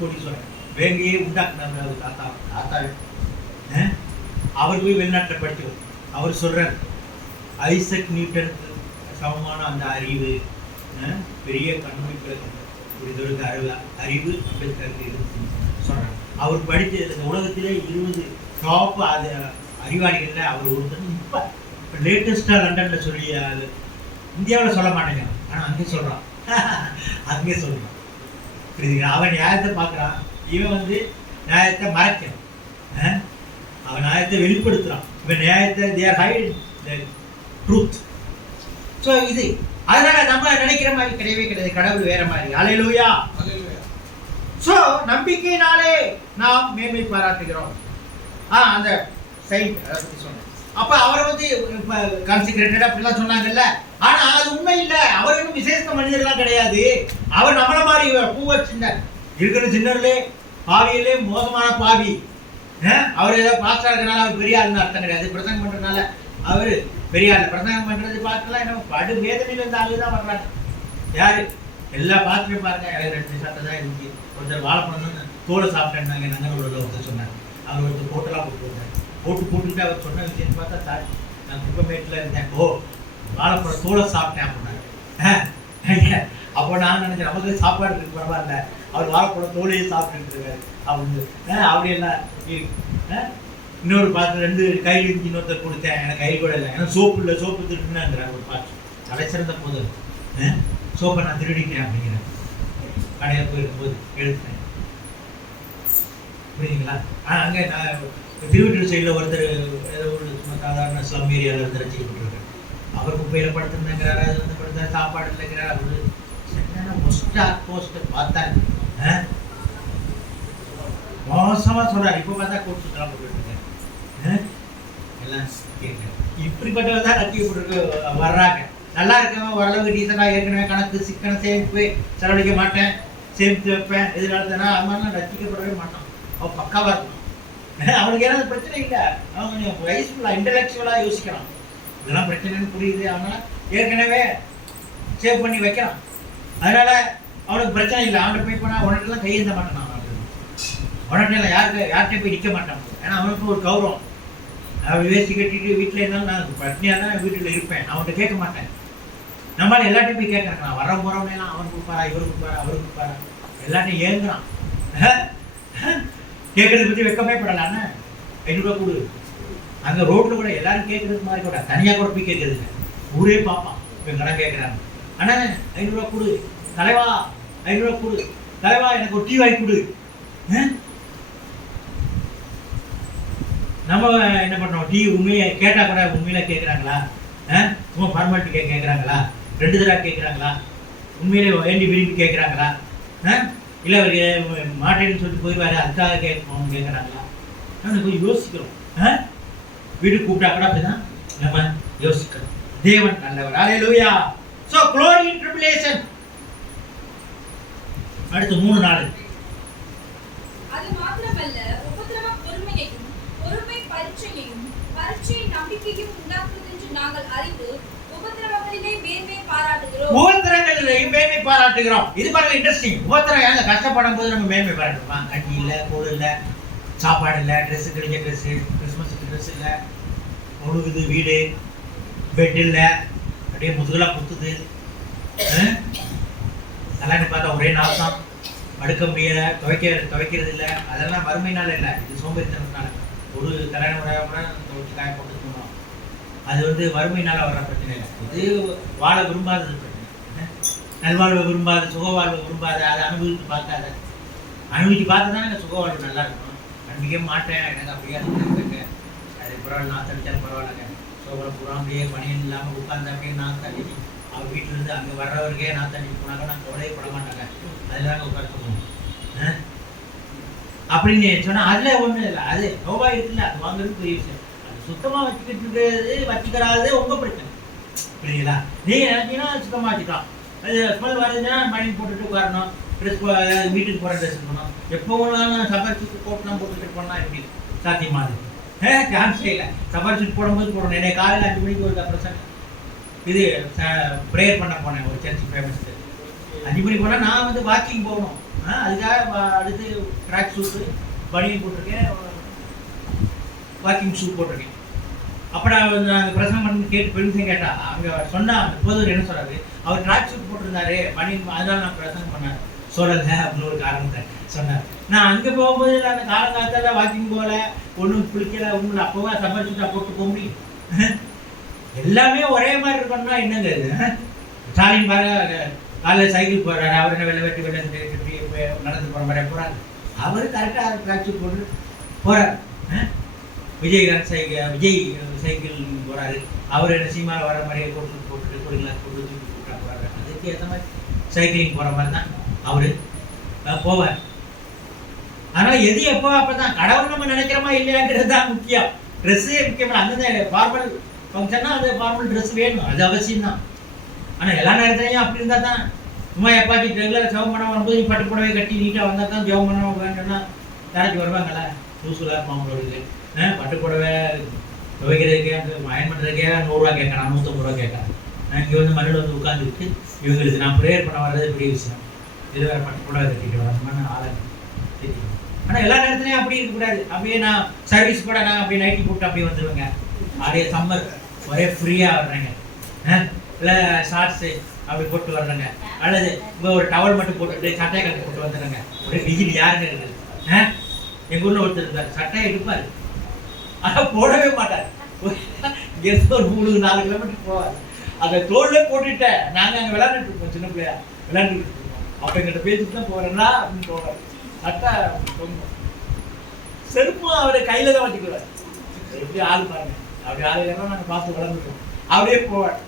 கோடீஸ்வரன், வேங்கையே உண்டாக்குனாங்க அவர் தாத்தா. அவர் போய் வெளிநாட்டில் படித்தவர். அவர் சொல்றார், ஐசக் நியூட்டனுக்கு சமமான அந்த அறிவு, பெரிய கண்மொழிக்கு அறிவு அம்பேத்கருக்கு இருந்து சொல்றார். அவர் படித்த இந்த உலகத்திலே 20 டாப் அறிவாளிகளில் அவர் ஒருத்தர். இப்போ லேட்டஸ்டாக லண்டனில் சொல்லி அது இந்தியாவில் சொல்ல மாட்டேங்க, ஆனால் அங்கே சொல்கிறான், அங்கே சொல்கிறான். புரியுதுங்களா? அவன் நியாயத்தை பார்க்குறான், இவன் வந்து நியாயத்தை மறைக்கிறான், அவன் நியாயத்தை வெளிப்படுத்துகிறான், இவன் நியாயத்தை தேர் ஹைட் ட்ரூத். ஸோ இது அதனால நம்ம நினைக்கிற மாதிரி கிடையவே கிடையாது, கடவுள் வேற மாதிரி. அல்லேலூயா. ஸோ நம்பிக்கையினாலே நாம் மேன்மை பாராட்டுகிறோம். அந்த சைட் அதை பற்றி சொன்னேன். அப்போ அவரை வந்து கான்சிக்ரேட்டட் அப்படிலாம் சொன்னாங்கல்ல, ஆனால் அது உண்மை இல்லை. அவர்களும் விசேஷ மனிதர்களாம் கிடையாது. அவர் நம்மள மாதிரி பூவை சின்னர் இருக்கிற சின்னர்லே பாவியிலே மோசமான பாவி. அவர் ஏதோ பாஸ்டா இருக்கிறனால அவர் பெரிய ஆளுன்னு அர்த்தம் கிடையாது. பிரசங்கம் பண்ணுறதுனால அவர் பெரிய ஆள். பிரசங்கம் பண்ணுறது பார்க்கலாம், என்ன படு வேதனையில் இருந்த ஆளு தான் வர்றாங்க. யாரு எல்லா பாத்திரம் பாருங்க, 2 சட்டை தான் இருந்துச்சு. ஒருத்தர் வாழைப்பழம் தோலை சாப்பிட்டேன்னாங்க, நங்கனூரில் ஒருத்தர் சொன்னார். அவர் ஒருத்தர் போட்டெல்லாம் போட்டுக்கிட்டு அவர் சொன்ன விஷயம் பார்த்தா, நான் குப்பமேட்டில் இருந்தேன், வாழைப்பழம் தோலை சாப்பிட்டேன் அப்படின்னாரு. அப்போ நான் நினைச்சேன், நமக்கு சாப்பாடு இருக்கு பரவாயில்ல, அவர் வாழைப்பழம் தோலையே சாப்பிட்டு இருக்காரு அப்படின்னு. அப்படியெல்லாம் இன்னொரு பாத்திரம் 2 கையில் இருந்து இன்னொருத்தர் கொடுத்தேன், எனக்கு கை கூட இல்லை, ஏன்னா சோப்பு இல்லை, சோப்பு திருட்டுன்னு ஒரு பாத்திரம் அலைச்சிருந்த போது சோப்பை நான் திருடிட்டேன் அப்படிங்கிறேன். கடையில் போயிருக்கும்போது எடுத்தேன். புரியுதுங்களா? ஆனால் அங்கே நான் திருவள்ளூர் சைடில் ஒருத்தர் ஏதோ ஒரு சாதாரண ஸ்லம் ஏரியாவில் இருந்து ரசிக்கப்பட்டிருக்காரு. அவர் குப்பையில் படுத்துருந்தேங்கிறாரு, அது வந்து படுத்த சாப்பாடு இல்லைங்கிறார். அவரு போஸ்டர் பார்த்தாரு, மோசமாக சொல்கிறார். இப்போ பார்த்தா கோட் சுத்தலாம் போட்டுருக்கேன், எல்லாம் கேட்குறேன். இப்படிப்பட்டவர் தான் ரசிக்கப்பட்டிருக்கு வர்றாங்க. நல்லா இருக்கவன் ஓரளவுக்கு டீசெண்டாக, ஏற்கனவே கணக்கு சிக்கனை சேமிப்பு செலவழிக்க மாட்டேன், சேமித்து வைப்பேன், எதிர்காலத்தினா அது மாதிரிலாம் ரசிக்கப்படவே மாட்டான். அவன் பக்காவாக இருக்கணும். அவனுக்கு ஏன்னா பிரச்சனை இல்லை, அவன் கொஞ்சம் வயசுஃபுல்லாக இன்டலெக்சுவலாக யோசிக்கிறான். இதெல்லாம் பிரச்சனைன்னு புரியுது, அவனால் ஏற்கனவே சேவ் பண்ணி வைக்கிறான். அதனால் அவனுக்கு பிரச்சனை இல்லை. அவனுக்கு போய் போனால் உனக்கெல்லாம் கையெழுந்த மாட்டான். உனக்கெல்லாம் யார்கிட்டையும் போய் நிற்க மாட்டான். ஏன்னா அவனுக்கு ஒரு கௌரவம். அவன் வேஸ்டி கட்டிட்டு வீட்டில் இருந்தாலும் நான் பட்னியாக தான் வீட்டில் இருப்பேன், அவன்கிட்ட கேட்க மாட்டேன். நம்மளால எல்லாத்தையும் போய் கேட்குறாங்க. நான் வர போகிறவனேலாம் அவன் கொடுப்பாரா, இவர் கொடுப்பாரா, அவர் கொடுப்பாரா, எல்லாத்தையும் ஏங்குறான். கேட்கறத பற்றி வெக்கமே படலான்னு 500 ரூபா கொடு. அங்கே ரோட்டில் கூட எல்லாரும் கேட்கறதுக்கு மாதிரி கூட தனியாக கூட போய் கேட்கறதுங்க, ஊரே பார்ப்பான். இப்போ கடன் கேட்குறாங்க, அண்ணா 500 ரூபா கொடு, தலைவா 500 ரூபா கொடு, தலைவா எனக்கு ஒரு டீ வாங்கி கொடு. நம்ம என்ன பண்ணுறோம், டீ உண்மையை கேட்டால் கூட உண்மையில கேட்குறாங்களா, சும்மா ஃபார்மாலிட்டி கேட்குறாங்களா, 2 தடவை கேட்குறாங்களா, உண்மையிலே வேண்டி விரும்பி கேட்குறாங்களா, இல்லை அவர் மாட்டேன்னு சொல்லிட்டு போயிடுவாரு அதுக்காக கேட்கணும் கேட்குறாங்களா? நம்ம கொஞ்சம் யோசிக்கிறோம். வீட்டுக்கு கூப்பிட்டா கூட அப்படிதான் நம்ம யோசிக்கிறோம். தேவன் நல்லவர். அல்லேலூயா. So glory in tribulation. அடுத்து 3 நாள். அது மாத்திரமல்ல, உபத்திரவ பொறுமையையும் பொறுமை பரீட்சையையும் பரீட்சை நம்பிக்கையும் உண்டாக்குது என்று நாங்கள் அறிந்து உபத்திரவங்களிலே மேன்மை பாராட்டுகிறோம். உபத்திரங்களிலேயும் மேன்மை பாராட்டுகிறோம். இது பாருங்க இன்ட்ரெஸ்டிங். உபத்திரம் ஏங்க கஷ்டப்படும் போது நம்ம மேன்மை பாராட்டுறோமா? கட்டி இல்லை, கூழ் இல்லை, சாப்பாடு இல்லை, ட்ரெஸ்ஸு கிடைக்க ட்ரெஸ்ஸு, கிறிஸ்மஸுக்கு ட்ரெஸ் இல்லை, முழுகுது வீடு, பெட் இல்லை, அப்படியே முதுகெல்லாம் குத்துது. கல்யாணம் பார்த்தா ஒரே நாசம், படுக்க முடியல, துவைக்கிறது இல்லை. அதெல்லாம் வறுமையினால இல்லை, இது சோம்பேறித்தனத்தினால. ஒரு கல்யாணம் கூட துவைச்சு காய போட்டு தூங்கணும். அது வந்து வறுமையினால வர பிரச்சனை இல்லை. இது வாழ விரும்பாதது பிரச்சனை. நல்வாழ்வை விரும்பாது, சுகவாழ்வை விரும்பாது, அதை அனுபவித்து பார்க்காத. அனுபவித்து பார்த்து தான் எனக்கு சுகவாழ்வு நல்லா இருக்கணும். நம்பிக்கை மாட்டேன், எனக்கு அப்படியே இருக்குங்க. அது பரவாயில்ல, நாற்று அடித்தாலும் பரவாயில்லைங்க. சோபரை பூரா அப்படியே பணியன் இல்லாமல் உட்காந்து அப்படியே நாற்று அடிச்சு அவங்க வீட்டிலேருந்து அங்கே வர்றவருக்கே நாற்று அடிச்சு போனாங்க, நான் கவலையே பட மாட்டாங்க. அதில் தாங்க உட்கார சொல்லுவோம் அப்படின்னு சொன்னால் அதில் ஒன்றும் இல்லை. அது நோவா இருக்குல்ல, அது வாங்குறது பெரிய விஷயம். அது சுத்தமாக வச்சுக்கிறாது உங்கள் பிரச்சனை, புரியுங்களா? நீங்கள் நினைச்சீங்கன்னா சுத்தமாக வச்சுக்கலாம். அது ஸ்மெல் வருதுன்னா மணி போட்டுட்டு உட்காரணும். ட்ரெஸ் வீட்டுக்கு போகிற ட்ரெஸ் இருக்கணும். எப்போவும் சபரிச்சுட்டு போட்டுலாம் போட்டுட்டு போனால் எப்படி சாத்தியமாகுது? சான்ஸே இல்லை. சபரிச்சுட்டு போடும்போது போடணும். என்னை காலையில் 5 மணிக்கு ஒரு பிரசன் இது ப்ரேயர் பண்ண போனேன் ஒரு சர்ச் ஃபேமஸ்க்கு. 5 மணிக்கு போனால் நான் வந்து வாக்கிங் போகணும். அதுக்காக அடுத்து ட்ராக் ஷூட்டு பனியன் போட்டிருக்கேன், வாக்கிங் ஷூ போட்டிருக்கேன். அப்போ நான் பிரசங்கம் பண்ணி கேட்டு பெருமையாக கேட்டா அங்கே சொன்னால் அந்த போதவர் என்ன சொல்கிறாரு, அவர் ட்ராக் ஷூட் போட்டிருந்தாரு பனியன், அதனால நான் பிரசங்கம் பண்ணேன் சொல்லலை அப்படின்னு ஒரு காரணத்தை சொன்னார். நான் அங்கே போகும்போது அந்த காலங்காலத்தில் வாக்கிங் போகல, ஒன்றும் குளிக்கலை, ஒன்றும் அப்போவா சம்பரிச்சுட்டா போட்டு போக முடியும். எல்லாமே ஒரே மாதிரி இருக்கணும்னா என்னங்க இது? ஸ்டாலின் பாருங்க, காலையில் சைக்கிள் போடுறாரு, அவர் என்ன வெள்ளை நடந்து போகிற மாதிரி போகிறாரு. அவர் கரெக்டாக ட்ராக் ஷூட் போட்டு போகிறார். விஜய் சைக்கிள் போகிறாரு, அவர் என்ன சீமாவில் வர மாதிரியே போட்டு போட்டுட்டு கொடிகளாக போட்டு தூக்கி போட்டா போகிறாரு. அதுக்கு ஏற்ற மாதிரி சைக்கிளிங் போகிற மாதிரி தான் அவர் போவார். ஆனால் எது எப்போ அப்போ தான் கடவுள் நம்ம நினைக்கிறோமா இல்லையாங்கிறது தான் முக்கியம். ட்ரெஸ்ஸே முக்கியமாக அந்தந்த ஃபார்மல் ஃபங்க்ஷன்னா அந்த ஃபார்மல் ட்ரெஸ் வேணும், அது அவசியம் தான். ஆனால் எல்லா நேரத்துலையும் அப்படி இருந்தால் தான் சும்மா எப்பாச்சி ரெகுலர் ஜெபம் பண்ண வரும்போது பட்டு புடவை கட்டி நீட்டாக வந்தால் தான் ஜெபம் பண்ண வேணும்னா யாராச்சும் வருவாங்களா? சூசுலாக இருப்பாங்க அவங்களுக்கு. பட்டு புடவை துவைக்கிறதுக்கே அந்த அயன் பண்ணுறதுக்கே 100 ரூபா கேட்கறான், 150 ரூபா கேட்கறான். நான் இங்கே வந்து மண்ணில் வந்து உட்காந்துக்கிட்டு இவங்களுக்கு நான் ப்ரேயர் பண்ண வர்றது பெரிய விஷயம். இது வேறு பட்டு புடவை கட்டிட்டு வரணும்னு ஆளை தெரியும். ஆனால் எல்லா நேரத்துலையும் அப்படி இருக்கக்கூடாது. அப்படியே நான் சர்வீஸ் கூட நான் அப்படியே நைட்டி போட்டு அப்படியே வந்துடுவேங்க. அப்படியே சம்மர் ஒரே ஃப்ரீயாக வர்றேங்க. இல்லை ஷார்ட்ஸு அப்படி போட்டு வர்றேங்க. அல்லது இப்போ ஒரு டவல் மட்டும் போட்டுட்டு சட்டையை கட்டி போட்டு வந்துடுறேங்க. ஒரே பிஜில் யாருங்க இருக்குது? எங்கள் ஊரில் ஒருத்தர் இருந்தார், சட்டையை எடுப்பார், ஆனால் போடவே மாட்டார். இங்கேருந்து ஒரு 3-4 கிலோமீட்டர் போவார். அதை தோளில் போட்டுட்டேன். நாங்கள் அங்கே விளையாண்டுட்டு இருப்போம், சின்ன பிள்ளையா விளையாண்டுட்டு இருக்கோம். அப்போ எங்கிட்ட பேசிட்டு தான் போகிறேன்னா அப்படின்னு போவார். சட்டை செருப்பும் அவரை கையில் தான் வச்சுக்குவார். எப்படி ஆள் பாருங்க, அப்படி ஆளுலாம் நாங்கள் பார்த்து வளர்ந்துட்டோம். அப்படியே போவார்.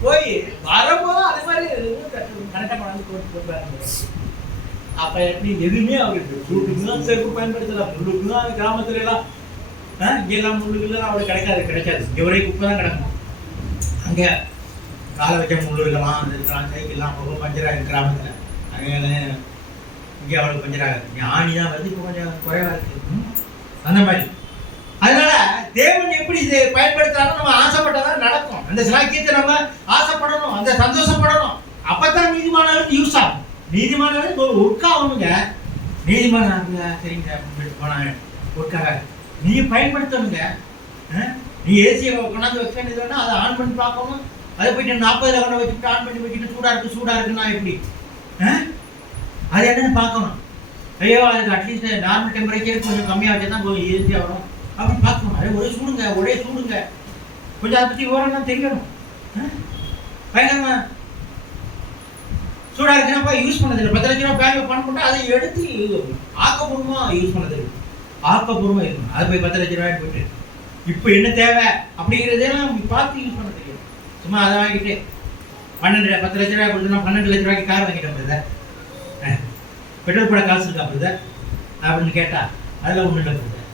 போய் வரும்போது அதே மாதிரி கரெக்டாக கொண்டாந்து போட்டு வர. அப்போ எப்படி எதுவுமே அவருக்கு சூட்டுக்கு தான் செருப்பு பயன்படுத்தலாம். முள்ளுக்கு தான் கிராமத்துல எல்லாம் இங்கெல்லாம் முள்ளுக்கெல்லாம் அவருக்கு கிடைக்காது. இங்கே ஒரே குப்பை தான் கிடக்கும். அங்கே காலை வச்ச முள்ளு இருக்கலாம், இருக்கலாம், சைக்கிள்லாம் அப்போ பஞ்சராக கிராமத்தில். அங்கே இங்கே அவளுக்கு பஞ்சராக இங்கே ஆணி தான் வருது, இப்போ கொஞ்சம் குறைவாக இருக்குது அந்த மாதிரி. அதனால தேவன் எப்படி இதை பயன்படுத்துறாலும் நம்ம ஆசைப்பட்டதான் நடக்கும். அந்த சாக்கியத்தை நம்ம ஆசைப்படணும், அந்த சந்தோஷப்படணும். அப்பதான் நீதிமானவன் யூஸ் ஆகும். நீதிமானவன் ஒரு ஒர்க் ஆகணுங்க. நீதிமான சரிங்க அப்படின்னு போனாங்க ஒர்க்காக நீ பயன்படுத்தணுங்க. நீ ஏசியை கொண்டாந்து வைக்கணுன்னா அதை ஆன் பண்ணி பார்க்கணும். அதை போயிட்டு 40ல் கொண்டு வச்சுட்டு ஆன் பண்ணி வச்சுட்டு சூடாக இருக்குன்னா எப்படி? அது என்னன்னு பார்க்கணும். ஐயோ அதுக்கு அட்லீஸ்ட் நார்மல் டெம்பரேச்சர் கொஞ்சம் கம்மியாக வச்சு தான் கொஞ்சம் ஈஸியாக வரும் அப்படின்னு பார்க்கணும். அது ஒரே சூடுங்க கொஞ்சம் அதை பற்றி விவரம் தான் தெரியணும். பயங்கரமா சூடாக இருக்குன்னா யூஸ் பண்ணதில்லை. 10 லட்ச ரூபா பேங்க்ல பணம் போட்டு அதை எடுத்து ஆக்கப்பூர்வமாக யூஸ் பண்ணதில்லை. ஆக்கப்பூர்வமாக இருக்கணும். அதை போய் 10 லட்ச ரூபாய் போட்டு இப்போ என்ன தேவை அப்படிங்கிறதெல்லாம் பார்த்து யூஸ் பண்ண தெரியும். சும்மா அதை வாங்கிட்டு 10 லட்ச ரூபாய் கொடுத்துனா 12 லட்ச ரூபாய்க்கு கார் வாங்கிட்டேன் பிரதர், பெட்ரோல் போட காசு இருக்கா பிரதர் அப்படின்னு கேட்டால் அதில் ஒன்றும் இல்லை பிரதர்.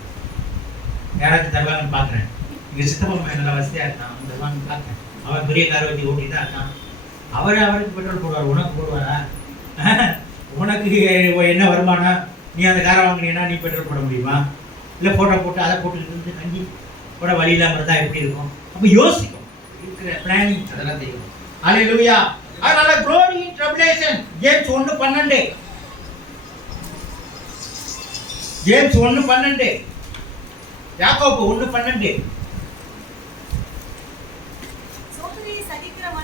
யாராச்சும் தருவாங்கன்னு பார்க்குறேன். இங்கே சித்தப்பா நல்லா வசதியாக இருக்கான், அவன் தருவாங்கன்னு பார்க்குறேன். அவன் பெரிய காரை வச்சு ஓட்டி தான் இருக்கான். அவருக்கு பெட்ரோல் போடுவார், உனக்கு போடுவாரா? உனக்கு என்ன வருமானம்? நீ அந்த காரை வாங்கினீங்கன்னா நீ பெட்ரோல் போட முடியுமா? இல்லை ஃபோட்டோ போட்டு அதை போட்டுக்கிட்டு இருந்து தங்கி போட வழி இல்லாமல் இருந்தால் எப்படி இருக்கும்? அப்போ யோசிக்கும், இருக்கிற பிளானிங் அதெல்லாம் தெரியும். அல்லேலூயா. அதனால glory in tribulation. James 1:12. James 1:12, யாக்கோபு 1:12.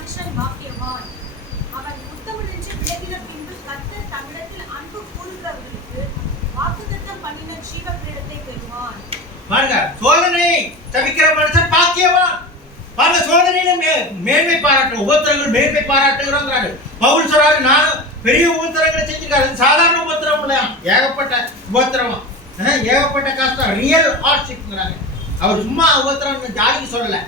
மனுஷன் பாக்கியவான். அவன் உத்தமனின்றி விலகின பின்பு கர்த்தர் தம்மிடத்தில் அன்பு கூறுகிறவர்களுக்கு வாக்குத்தத்தம் பண்ணின ஜீவ கிரீடத்தை பெறுவான். பாருங்க, சோதனை தவிக்கிற மனுஷன் பாக்கியவான். பாருங்க, சோதனையில மேன்மை பாராட்டு, உபத்திரங்கள் மேன்மை பாராட்டுகிறாங்க. பவுல் சொல்றாரு, நான் பெரிய உபத்திரங்களை செஞ்சிருக்காரு. சாதாரண உபத்திரம் இல்லையா, ஏகப்பட்ட உபத்திரம், ஏகப்பட்ட கஷ்டம், ரியல் ஹார்ட்ஷிப்ங்கிறாங்க. அவர் சும்மா உபத்திரம் ஜாலிக்கு சொல்லல,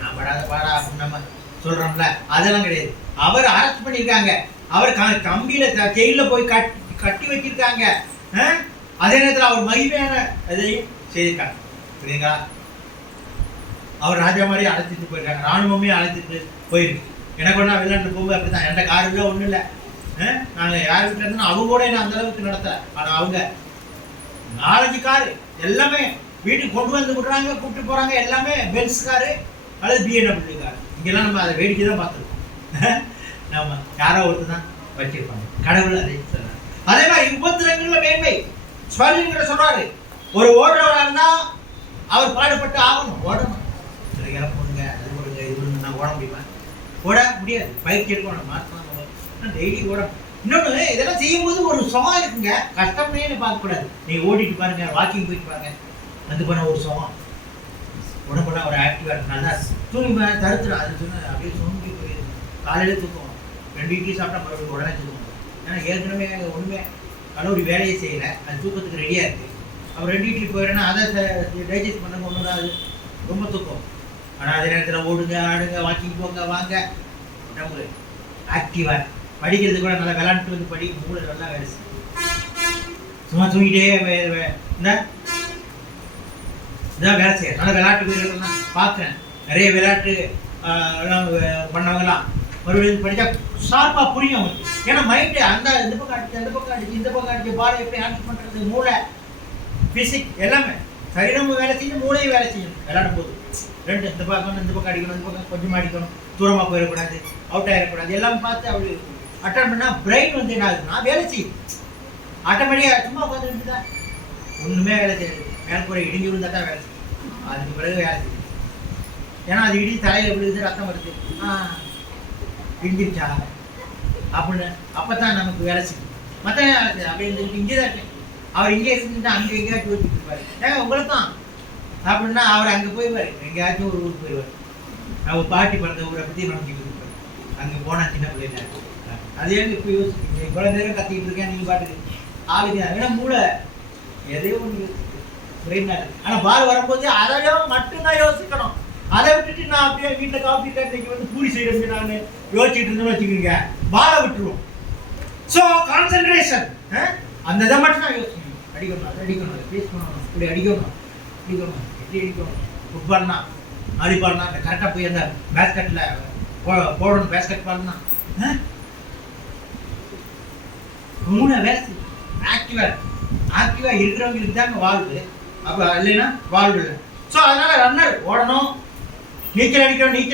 நான் படாத பாடா அப்படின்னு நம்ம சொல்றோம்ல, அதெல்லாம் கிடையாது. அவர் அரெஸ்ட் பண்ணியிருக்காங்க, அவர் கம்பியில ஜெயில போய் கட்டி வச்சிருக்காங்க. அதே நேரத்தில் அவர் மகிமையான இதையும் செய்திருக்காங்க. புரியுங்களா? அவர் ராஜா மாதிரி அழைச்சிட்டு போயிருக்காங்க, ராணுவமே அழைச்சிட்டு போயிருக்கு. எனக்கு ஒன்றா வெளிநாட்டில் போகும்போது அப்படி தான், என்கிட்ட கார் இல்லை, ஒன்றும் இல்லை. நாங்கள் யார் வீட்டில் இருந்தோம் அவங்க கூட என்ன அந்த அளவுக்கு நடத்தலை. ஆனால் அவங்க 4-5 காரு எல்லாமே வீட்டுக்கு கொண்டு வந்து விடுறாங்க, கூப்பிட்டு போகிறாங்க. எல்லாமே பென்ஸ் காரு அல்லது BMW காரு. இங்கெல்லாம் நம்ம அதை வேடிக்கை தான் பார்த்துருக்கோம். நம்ம யாரோ ஒருத்தர் தான் வச்சிருப்பாங்க. கடவுள் அதை சொல்றாரு. அதே மாதிரி உபத்திரங்கள்ல மேன்மை ஸ்வர்லிங்கிற சொல்றாரு, ஒரு ஓடுறவராக இருந்தால் அவர் பாடுபட்டு ஆகணும், ஓடணும். போடுங்க, அது போடுங்க, இது நான் ஓட முடியுமா? ஓட முடியாது. பயிற்சி எடுக்கணும், மாற்றலாம், டெய்லி ஓடணும். இன்னொன்று, இதெல்லாம் செய்யும்போது ஒரு சுகம் இருக்குங்க. கஷ்டம்னு பார்க்கக்கூடாது. நீங்கள் ஓடிட்டு பாருங்க, வாக்கிங் போயிட்டு பாருங்க, அது பண்ண ஒரு சுகம், உடம்புலாம் ஒரு ஆக்டிவாக இருக்கு. நல்லா தூங்கி தருத்துடும். அது சொன்ன அப்படியே தூங்கி போயிடுது. காலையில் தூக்கம், 2 இட்லி சாப்பிட்டா மறுபடியும் உடனே தூக்கம். ஏன்னா ஏற்கனவே ஒன்றுமே கலோரி வேலையை செய்யலை, அது தூக்கத்துக்கு ரெடியாக இருக்குது. அவர் 2 இட்லி போயிடுறேன்னா அதை டைஜஸ்ட் பண்ண ஒன்று தான், அது ரொம்ப தூக்கம். ஆனால் அதே நேரத்தில் ஓடுங்க, ஆடுங்க, வாக்கிங் போங்க, வாங்க, நம்ம ஆக்டிவாக. படிக்கிறது கூட நல்லா விளையாண்டு வந்து படி, மூளை நல்லா வேலை செய்யும். சும்மா தூங்கிட்டே இதான் வேலை செய்ய. நல்லா விளையாட்டு வீரர்கள்லாம் பார்க்குறேன், நிறைய விளையாட்டு எல்லாம் பண்ணவங்கலாம் மறுபடியும் படித்தா ஷார்ப்பாக புரியும் அவங்களுக்கு. ஏன்னா மைண்டு அந்த இந்த பக்கம் அடிச்சு, அந்த பக்கம் அடிச்சு, இந்த பக்கம் அடிச்சு, பாலை எப்படி ஹேண்டில் பண்ணுறது, மூளை, ஃபிசிக் எல்லாமே சரீரமும் வேலை செய்யணும், மூளையும் வேலை செய்யணும். விளையாடும் போது 2 இந்த பக்கம் இந்த பக்கம் அடிக்கணும், இந்த பக்கம் கொஞ்சமாக அடிக்கணும், தூரமாக போயிடக்கூடாது, அவுட் ஆகிடக்கூடாது, எல்லாம் பார்த்து அப்படி அட்டன் பண்ணால் பிரெயின் வந்து என்ன ஆகுதுன்னா வேலை செய்யும். ஆட்டோமேட்டிக்காக சும்மா உட்காந்துட்டு தான் ஒன்றுமே வேலை செய்யாது. மேல்கூரை இடிஞ்சு விழுந்தால் தான் வேலை செய்யும், அதுக்கு பிறகு வேலை செய்யும். ஏன்னா அது இடி தலையில் விழுது, ரத்தம் வருது, இடிஞ்சிருச்சா அப்படின்னு அப்போ தான் நமக்கு வேலை செய்யும். மற்ற அப்படி இருந்துக்கிட்டு இங்கே தான் இருக்கேன், அவர் இங்கே இருந்துட்டு அங்கே எங்கேயாச்சும் வச்சுட்டு இருப்பாரு. ஏங்க உங்களுக்கு தான் அப்படின்னா அவர் அங்கே போயிடுவார், எங்கேயாச்சும் ஒரு ஊருக்கு போயிடுவார். அவர் பாட்டி பிறந்த ஊரை பற்றி நமக்கு இருப்பார். அங்கே போனால் சின்ன பிள்ளைங்க அதே இப்போ யோசிக்கிறீங்க, இவ்வளோ நேரம் கத்திக்கிட்டு இருக்கேன், நீங்கள் பாட்டுக்கு ஆளுங்க. ஏன்னா மூளை எதையோ ஒன்று பிரெயினாக. ஆனால் பால் வரும்போது அதையும் மட்டும்தான் யோசிக்கணும். அதை விட்டுட்டு நான் அப்படியே வீட்டில் காஃபி இன்னைக்கு வந்து பூரி செய்யறது நான் யோசிச்சுட்டு இருந்தேன்னு வச்சுக்கிறீங்க, பாலை விட்டுருவோம். ஸோ கான்சன்ட்ரேஷன் அந்த இதை மட்டும் தான் யோசிக்கணும். அடிக்கணும், அதை அடிக்கணும், அதை பேஸ் பண்ணணும், இப்படி அடிக்கணும், அடிக்கணும், எப்படி அடிக்கணும். ஃபுட்பால்னா வாலிபால்னா அந்த கரெக்டாக போய் அந்த பேஸ்கெட்டில் போடணும், பேஸ்கெட் பால்னா மூணு வேலை ஆக்டிவாக இருக்கிறவங்களுக்கு தாங்க வாழ்வு. அப்போ இல்லைன்னா வாழ்வு இல்லை. ஸோ அதனால் ரன்னர் ஓடணும், நீச்சல்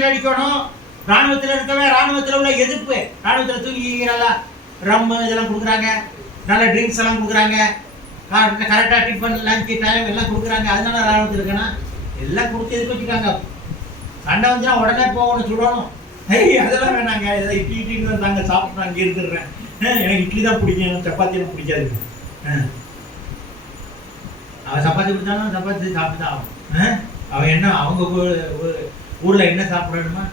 அடிக்கணும். இராணுவத்தில் இருக்கவே இராணுவத்தில் உள்ள எதிர்ப்பு, இராணுவத்தில் தூங்கிக்கிறாங்களா, ரம் இதெல்லாம் கொடுக்குறாங்க, நல்ல ட்ரிங்க்ஸ் எல்லாம் கொடுக்குறாங்க, கரெக்டாக டிஃபன் லஞ்சு டைம் எல்லாம் கொடுக்குறாங்க. அதனால இராணுவத்தில் இருக்குன்னா எல்லாம் கொடுத்து எதுக்கு வச்சுக்காங்க. சண்டை வந்துச்சுன்னா உடனே போகணும், சுடணும். அதெல்லாம் வேணாங்க, ஏதோ இட்லின்னு தாங்க சாப்பிட்டு அங்கே இருந்துடுறேன். எனக்கு இட்லி தான் பிடிக்கும், எனக்கு சப்பாத்தி எல்லாம் பிடிக்காது. அவன் சப்பாத்தி கொடுத்தாலும் சப்பாத்தி சாப்பிட்டு தான் ஆகும். அவன் என்ன அவங்க ஊரில் என்ன சாப்பிடணுமா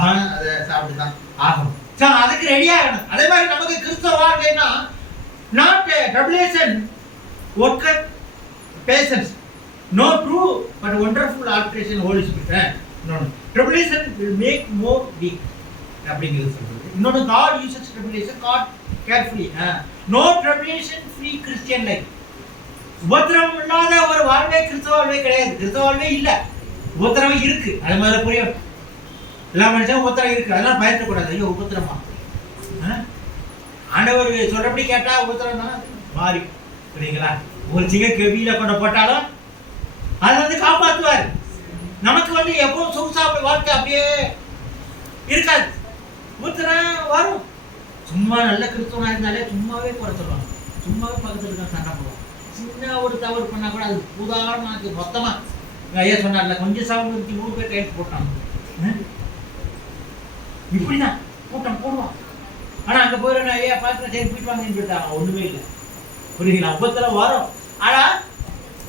அதை சாப்பிட்டு தான் ஆகணும். ஸோ அதுக்கு ரெடியாகணும். அதே மாதிரி நமக்கு கிறிஸ்தவ வாழ்க்கைன்னா not tribulation worker patience, no true but wonderful alteration Holy Spirit. இன்னொன்று tribulation will make more weak அப்படிங்கிறது சொல்றது. இன்னொன்று God uses tribulation God carefully. No tribulation free Christian life. உபத்திரம் இல்லாத ஒரு வாழ்வே கிறிஸ்தவ வாழ்வே கிடையாது. கிறிஸ்தவ வாழ்வே இல்லை, உபத்திரம் இருக்கு. அது மாதிரி புரியும். எல்லா மனுஷனும் உபத்திரம் இருக்கு, அதெல்லாம் பயப்படக்கூடாது. ஐயோ உபத்திரமா, ஆண்டவர் சொல்றபடி கேட்டா உபத்திரம் தான் மாறி. புரியுங்களா? ஒரு சிங்க கெவியில கொண்டு போட்டாலும் அதை வந்து காப்பாற்றுவார். நமக்கு வந்து எப்பவும் சொகுசாப்பி வாழ்க்கை அப்படியே இருக்காது, உபத்திரம் வரும். சும்மா நல்ல கிறிஸ்தவனா இருந்தாலே சும்மாவே குறை சொல்லுவாங்க, சும்மாவே பக்கத்துல இருக்க சண்டை போடுவாங்க. சின்ன ஒரு தவறு பண்ணா கூட அது உதாரணமாக மொத்தமா ஐயா சொன்னார்ல, கொஞ்சம் சாப்பிட்டு 3 பேர் கைட்டு போட்டாங்க. இப்படிதான் கூட்டம் போடுவான். ஆனா அங்க போயிடும், ஐயா பார்த்து சரி போயிட்டு வாங்கன்னு சொல்லிட்டாங்க. ஒண்ணுமே இல்லை. புரியுங்களா? உபத்திரம் வரும். ஆனா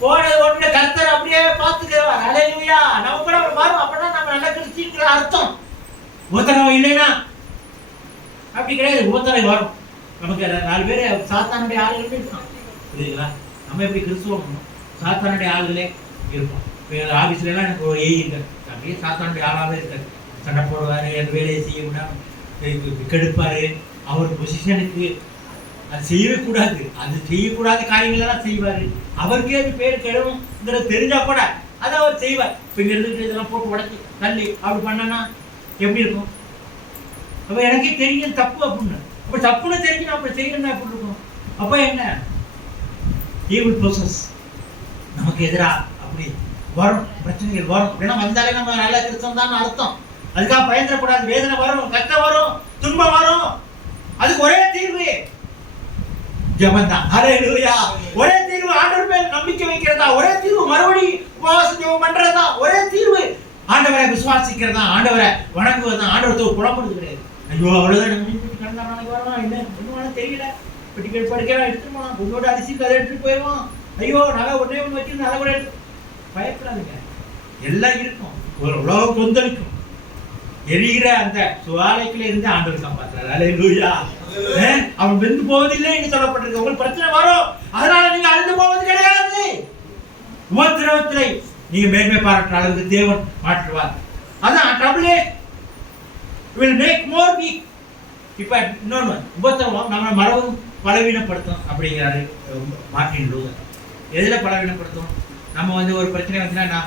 போனது ஒண்ணு கர்த்தர் அப்படியே பார்த்துக்கிறார். அல்லேலூயா. நம்ம கூட வரும். அப்படின்னா நம்ம நல்ல கிறிஸ்டியன்கிற அர்த்தம். உபத்திரம் இல்லைன்னா அப்படி கிடையாது. உபத்திரம் வரும். நமக்கு 4 பேர் சாத்தானுடைய ஆளுகளே இருக்கான். புரியுதுங்களா? நம்ம எப்படி கிறிஸ்துவம் சாத்தானுடைய ஆளுகளே இருப்போம். இப்போ ஆஃபீஸ்ல எல்லாம் எனக்கு ஒரு இருக்காரு, அப்படியே சாத்தானுடைய ஆளாகவே இருக்காரு. சண்டை போடுவாரு, என் வேலையை செய்ய முடியாது, கெடுப்பாரு. அவர் பொசிஷனுக்கு அது செய்யவே கூடாது, அது செய்யக்கூடாத காரியங்களெல்லாம் செய்வார். அவருக்கே அது பேர் கெடுங்கிறது தெரிஞ்சா கூட அதை அவர் செய்வார். இப்போ இங்கே இருந்துட்டு இதெல்லாம் போட்டு உடச்சி தள்ளி அப்படி பண்ணனா எப்படி இருக்கும்? அப்போ எனக்கே தெரியும் தப்பு அப்படின்னு. அப்போ தப்புன்னு தெரிஞ்சு நான் அப்படி செய்யணும்னா எப்படி இருக்கும்? அப்போ என்ன ஈவில் ப்ரோசஸ் நமக்கு எதிராக அப்படி வரும், பிரச்சனைகள் வரும். அப்படின்னா வந்தாலே நம்ம நல்ல கிறிஸ்தவம் தான் அர்த்தம். அதுக்காக பயந்துடக்கூடாது. வேதனை வரும், கஷ்டம் வரும், துன்பம் வரும். அதுக்கு ஒரே தீர்வு ஜெபம் தான். ஹல்லேலூயா. ஒரே தீர்வு ஆண்டவர் மேல் நம்பிக்கை வைக்கிறதா, ஒரே தீர்வு மறுபடி உபவாச ஜெபம் பண்றதா, ஒரே தீர்வு ஆண்டவரை விசுவாசிக்கிறதா, ஆண்டவரை வணங்குவதா. ஆண்டவரத்தை புலப்படுது கிடையாது. ஐயோ அவ்வளவுதான் நாளைக்கு வரலாம், என்ன ஒன்றும் தெரியல, பெட்டிக்கல் படிக்கலாம் எடுத்துருவான், உங்களோட அரிசி கதை எடுத்துட்டு போயிடுவான். ஐயோ நல்லா ஒன்னே ஒன்று வச்சு நல்லா கூட எடுத்து பயப்படாதுங்க. எல்லாம் இருக்கும். ஒரு உலகம் கொந்தளிக்கும். எரிகிற அந்த சுவாலைக்குள்ள இருந்து ஆண்டவர் காப்பாற்றுறாரு. அல்லேலூயா. அவன் வெந்து போவதில்லை என்று சொல்லப்பட்டிருக்கு. உங்களுக்கு பிரச்சனை வரும், அதனால நீங்க அழிந்து போவது கிடையாது. உபத்திரவத்திலே நீங்க மேன்மை பாராட்டுற அளவுக்கு தேவன் மாற்றுவார். அதான் trouble will make more weak. இப்ப இன்னொன்று உபத்திரவம் நம்ம மரபும் பலவீனப்படுத்தும் அப்படிங்கிறாரு மார்ட்டின் லூதர். எதுல பலவீனப்படுத்தும்? நம்ம ஒரு பிரச்சனை வந்துன்னா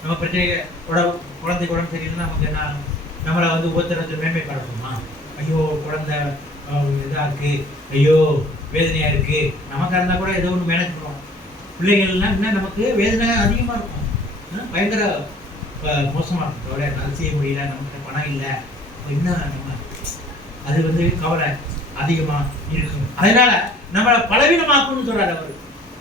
நம்ம பிரச்சனை குழந்தை உடம்பு சரியில்லைன்னா நமக்கு என்ன, நம்மளை உபத்திரத்தை மேன்மைப்படுத்துமா? ஐயோ குழந்தை இதா இருக்கு, ஐயோ வேதனையா இருக்கு. நமக்கு இருந்தால் கூட ஏதோ ஒன்று மேனேஜ் பண்ணுவோம். பிள்ளைகள்லாம் இன்னும் நமக்கு வேதனை அதிகமாக இருக்கும், பயங்கர மோசமாக இருக்கும். அதோட அது செய்ய முடியல, நமக்கு பணம் இல்லை, இன்னும் நம்ம அது கவலை அதிகமாக இருக்கும். அதனால நம்மளை பலவீனமாக்கும்னு சொல்றாரு அவர்.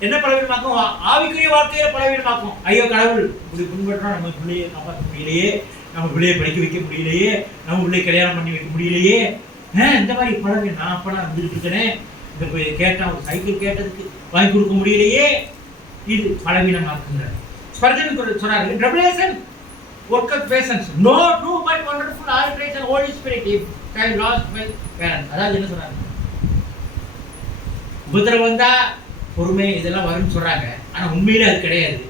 என்ன பலவீனமாக்கும்? ஆவிக்குரிய வாழ்க்கையில பலவீனமாக்கும். ஐயோ கடவுள் இப்படி பின்பற்றோம், நம்ம பிள்ளையை காப்பாற்ற முடியலையே, நம்ம பிள்ளையை படிக்க வைக்க முடியலையே, நம்ம பிள்ளையை கல்யாணம் பண்ணி வைக்க முடியலையே, இந்த மாதிரி பலவீனம். நான் அப்பெல்லாம் வந்துட்டு இருக்கேனே, இந்த போய் கேட்டான், ஒரு சைக்கிள் கேட்டதுக்கு வாங்கி கொடுக்க முடியலையே, இது பலவீனமாக்குங்கிறார். ஸ்பர்ஜன் சொல்றாரு, revelation work of patience, no true but wonderful arbitration Holy Spirit if child lost by parents. அதாவது என்ன சொல்றாங்க? உபத்திரவம் வந்தா பொறுமை இதெல்லாம் வரும்னு சொல்றாங்க. ஆனா உண்மையில அது கிடையாது.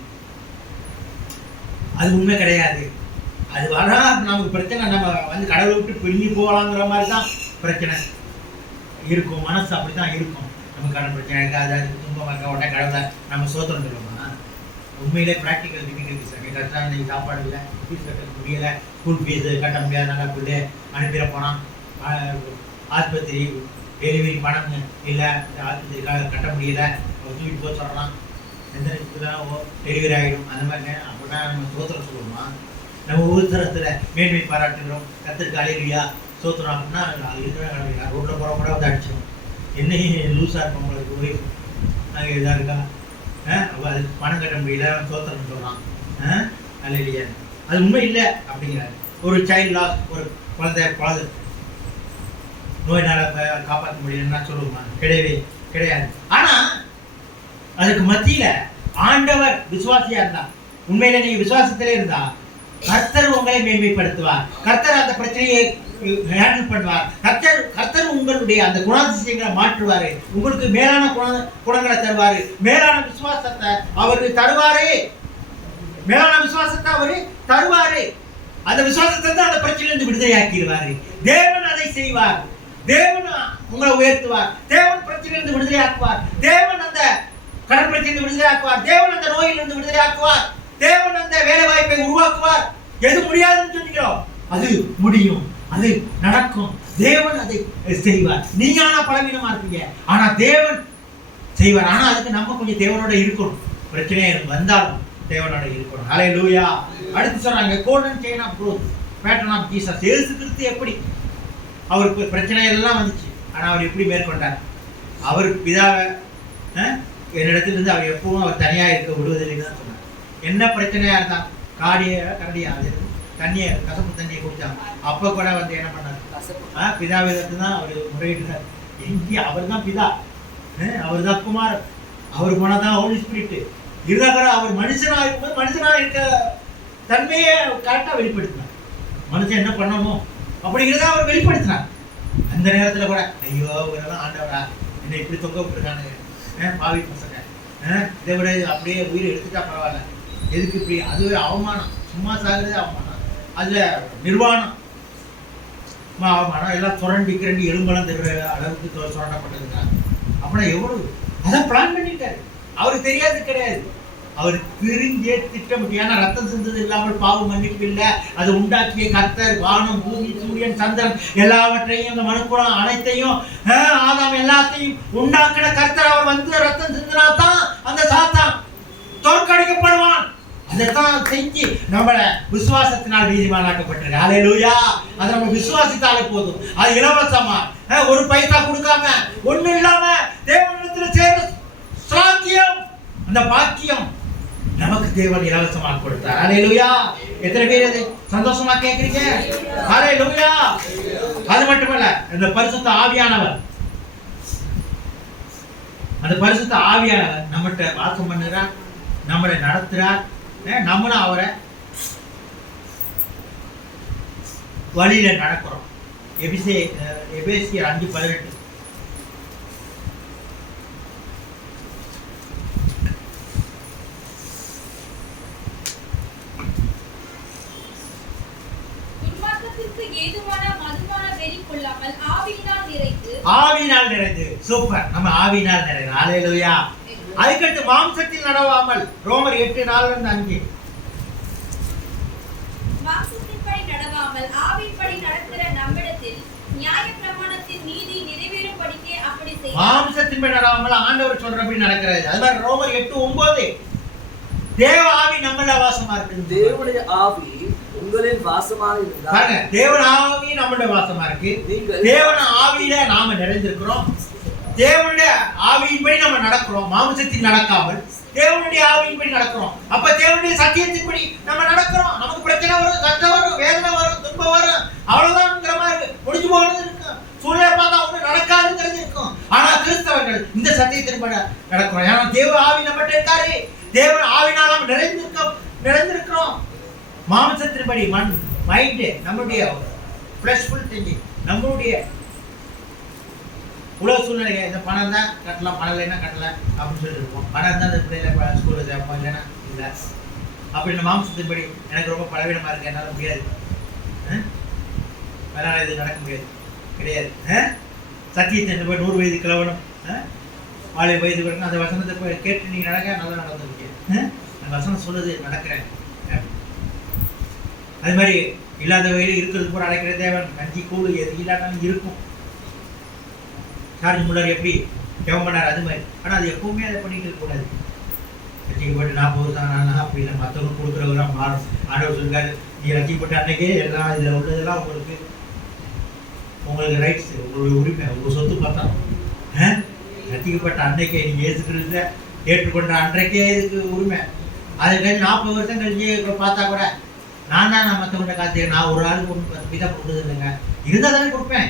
அது உண்மை கிடையாது. அது வரா நமக்கு பிரச்சனை, நம்ம கடவுளை விட்டு பிரிஞ்சு போகலாங்கிற மாதிரி தான் பிரச்சனை இருக்கும். மனசு அப்படிதான் இருக்கும். நமக்கான பிரச்சனை இருக்காது, அது துன்பம் இருக்க உடனே கடவுளை நம்ம சோத்திரம் சொல்லுவோமா? உண்மையிலே ப்ராக்டிக்கல் டிஃபிகல்ட்டிஸ் இருக்குது. கரெக்டாக இன்றைக்கி சாப்பாடு இல்லை, ஃபீஸ் கட்ட முடியலை, ஸ்கூல் ஃபீஸு கட்ட முடியாது, நல்லா பிள்ளை அனுப்பிட போனான், ஆஸ்பத்திரி டெலிவரி பணம் இல்லை, ஆஸ்பத்திரிக்காக கட்ட முடியலை, தூக்கிட்டு போக சொல்கிறான், எந்த நேரத்துக்கு டெலிவரி ஆகிடும். அந்த மாதிரி அப்படின்னா நம்ம சோத்திரம் சொல்லுவோமா? நம்ம ஊத்தரத்தில் மேன்மை பாராட்டுகிறோம், கத்திரிக்கு அலையிலையா சோத்திரம் அப்படின்னா அது இருக்கிற ரோட்டில் போகிற கூட அடிச்சிடும். என்னையும் லூஸாக இருக்கும் உங்களுக்கு ஒரே நாங்கள் இதாக இருக்கா, அது பணம் கட்ட முடியல, சோத்திரம் சொல்கிறான், அல்லையா? அது உண்மை இல்லை அப்படிங்கிறாரு. ஒரு சைல்டு லாஸ், ஒரு குழந்தை நோயினால் காப்பாற்ற முடியலன்னா சொல்லுவோமா? கிடையவே கிடையாது. ஆனால் அதுக்கு மத்தியில் ஆண்டவர் விசுவாசியா இருந்தா, உண்மையில நீங்க விசுவாசத்திலே இருந்தா கர்த்தர் உங்களை மேன்மைப்படுத்துவார். கர்த்தர் அந்த பிரச்சனையை ஹேண்டில் பண்ணுவார். கர்த்தர் உங்களுடைய அந்த குணாதிசயங்களை மாற்றுவாரு. உங்களுக்கு மேலான குணங்களை தருவாரு. மேலான விசுவாசத்தை அவருக்கு தருவாரு. மேலான விசுவாசத்தை அவரு தருவாரு. அந்த விசுவாசத்தை தான் அந்த பிரச்சனையிலிருந்து விடுதலையாக்கிடுவாரு. தேவன் அதை செய்வார். தேவன் உங்களை உயர்த்துவார். தேவன் பிரச்சனையிலிருந்து விடுதலையாக்குவார். தேவன் அந்த கடன் பிரச்சனையிலிருந்து விடுதலையாக்குவார். தேவன் அந்த நோயிலிருந்து விடுதலையாக்குவார். தேவன் அந்த வேலை வாய்ப்பை உருவாக்குவார். எது முடியாதுன்னு சொன்னீங்களோ அது முடியும், அது நடக்கும். தேவன் அதை செய்வார். நீங்க ஆனா பலவீனமா இருப்பீங்க, ஆனா தேவன் செய்வார். ஆனா அதுக்கு நம்ம கொஞ்சம் தேவனோட இருக்கணும். பிரச்சனை வந்தாலும் தேவனோட இருக்கணும். ஹல்லேலூயா. அடுத்து சொல்றாங்க golden chain of growth, pattern of Jesus. இயேசு கிறிஸ்து எப்படி அவருக்கு பிரச்சனை எல்லாம் வந்துச்சு, ஆனா அவர் எப்படி மேற்கொண்டார்? அவர் பிதாவை என்னிடத்திலிருந்து அவர் எப்பவும் அவர் தனியா இருக்க விடுவதில்லைன்னு தான் சொன்னார். என்ன பிரச்சனையா இருந்தா கரடியா தண்ணியை கசப்பு தண்ணியை குடிச்சாங்க, அப்ப கூட என்ன பண்ணார்? பிதாவிடத்து தான் அவர் முறையிடுறார். எங்கே அவர் தான் பிதா, அவர் தான் குமாரன், அவர் போனதான் ஹோலி ஸ்பிரிட் இருந்தாக்கிற. அவர் மனுஷனா இருக்கும்போது மனுஷனா இருக்க தன்மையை கரெக்டாக வெளிப்படுத்தினார். மனுஷன் என்ன பண்ணணும் அப்படிங்கிறத அவர் வெளிப்படுத்தினார். அந்த நேரத்தில் கூட ஐயோ இவரெல்லாம் ஆண்டவரா என்னை இப்படி தொங்க விட்டுருக்கானுங்க, பாவி பசங்க, இதை விட அப்படியே உயிரை எடுத்துட்டா பரவாயில்ல, எதுக்கு இப்படி? அதுவே அவமானம், சும்மா சாகுறதே அவமானம், அதில் நிர்வாணம் அவமானம், எல்லாம் சுரண்டி கிரண்டி எலும்பெல்லாம் தருற அளவுக்கு சுரண்டப்பட்டிருக்காங்க. அப்படின்னா எவ்வளவு அதான் பிளான் பண்ணிட்டாரு. அவருக்கு தெரியாது கிடையாது, அவர் தெரிஞ்சே திட்டமிட்டு. ஏன்னா ரத்தம் சிந்தது இல்லாமல் பாவம் மன்னிப்பு இல்லை. அது உண்டாக்கிய கர்த்தர் வானம் பூமி சூரியன் சந்திரன் எல்லாவற்றையும் இந்த மனுக்குளம் அனைத்தையும் ஆதாம் எல்லாத்தையும் உண்டாக்கின கர்த்தர். அவர் வந்து ரத்தம் சிந்தினா தான் அந்த சாத்தான் தோற்கடிக்கப்படுவான். அதைத்தான் செஞ்சு நம்மளை விசுவாசத்தினால் நீதிமானாக்கப்பட்டிருக்கு. ஹல்லேலூயா. அதை நம்ம விசுவாசித்தாலே போதும். அது இலவசமா, ஒரு பைசா கொடுக்காம, ஒண்ணும் இல்லாம தேவனிடத்தில் சேர்ந்த சாக்கியம், அந்த பாக்கியம் நமக்கு தேவன் இலவசமாக கொடுத்தார். ஹல்லேலூயா. எத்தனை பேர் அதை சந்தோஷமா கேட்கிறீங்க? ஹல்லேலூயா. அது மட்டுமல்ல, இந்த பரிசுத்த ஆவியானவர், அந்த பரிசுத்த ஆவியானவர் நம்மகிட்ட வாசம் பண்ணுறார், நம்மளை நடத்துறார். நம்மளும் அவரை வழியில நடக்கிறோம். எபேசியர் 5:18. ஆவியினால் நிறைந்து. சூப்பர். நம்ம ஆவியினால் நிறைந்து. ஹல்லேலூயா. அதுக்கடுத்து மாம்சத்தில் நடவாமல், ரோமர் 8:4-5. மாம்சத்தின்படி நடவாமல் ஆவியின்படி நடக்கிற நம்மிடத்தில் நியாயப்பிரமாணத்தின் நீதி நிறைவேறும்படிக்கே அப்படி செய்ய. மாம்சத்தின்படி நடவாமல் ஆண்டவர் சொல்றபடி நடக்கிறது. அது மாதிரி ரோமர் 8:9. தேவ ஆவி நம்மள வாசமா இருக்கு. தேவனுடைய ஆவி உங்களில் வாசமாக இருந்தால் பாருங்க, தேவன் ஆவி நம்மள வாசமா இருக்கு. தேவன் ஆவியில நாம நிறைந்திருக்கிறோம். தேவனுடைய ஆவியின்படி நம்ம நடக்கிறோம், மாம்சத்தில் நடக்காமல் தேவனுடைய ஆவியின்படி நடக்கிறோம். அப்ப தேவனுடைய சத்தியத்தின்படி நம்ம நடக்கிறோம். நமக்கு பிரச்சனை வரும், கஷ்டம் வரும், வேதனை வரும், துன்பம் வரும், அவ்வளவுதான்ங்கிற மாதிரி முடிஞ்சு போனது இருக்கும். சூழ்நிலை பார்த்தா ஒண்ணு நடக்காதுங்கிறது இருக்கும். ஆனா கிறிஸ்தவர்கள் இந்த சத்தியத்தின்படி நடக்கிறோம். ஏன்னா தேவ ஆவி நம்மகிட்ட இருக்காரு. தேவன் ஆவினால் நாம் நிறைந்திருக்கிறோம். மாம்சத்தின்படி மைண்ட், நம்மளுடைய ஃப்ளஷ்ஃபுல் திங்கிங், நம்மளுடைய உலக சூழ்நிலை, இந்த பணம் தான் கட்டலாம், பணம் இல்லைன்னா கட்டல அப்படின்னு சொல்லிட்டு இருப்போம். பணம் இருந்தால் அந்த பிள்ளைல ஸ்கூலில் சேர்ப்போம், இல்லைன்னா இல்லை. அப்படின்னு மாம்சத்தின்படி எனக்கு ரொம்ப பலவீனமாக இருக்குது, என்னால் முடியாது, அதனால் இது நடக்க முடியாது, கிடையாது. சத்தியத்தை இந்த போய் 100 வயது கிழவனும் 4 வயது வரைக்கும் அந்த வசனத்தை போய் கேட்டு நீங்கள் நடக்க நல்லா நடந்துருக்கீங்க. அந்த வசனம் சொல்லுது, நடக்கிறேன். அது மாதிரி இல்லாத வகையில் இருக்கிறது கூட அழைக்கிற தேவன். கஞ்சி கூழ் எது இல்லாட்டாலும் இருக்கும். சார்ஜ் முள்ளர் எப்படி ஜெபம் பண்ணார் அது மாதிரி. ஆனால் அது எப்பவுமே அதை பண்ணிட்டு இருக்கக்கூடாது. ரசிக்கப்பட்டு 40 வருஷம் அப்படி இல்லை, மற்றவங்க கொடுக்குறவங்களாம் மாறும். ஆண்டவர் சொல்லிருக்காரு, நீ ரசிக்கப்பட்ட அன்னைக்கே எல்லாம் இதில் உள்ளதெல்லாம் உங்களுக்கு ரைட்ஸ், உங்களுடைய உரிமை, உங்கள் சொத்து பார்த்தா. ரசிக்கப்பட்ட அன்னைக்கே நீங்கள் ஏற்றுக்கிறத ஏற்றுக்கொண்ட அன்றைக்கே இதுக்கு உரிமை. அது கழிச்சு 40 வருஷம் கழிச்சு பார்த்தா கூட நான் மற்றவங்க காத்து, நான் ஒரு ஆளுக்கு 10 பைசா கொடுத்தது இல்லைங்க, இருந்தால் தானே கொடுப்பேன்,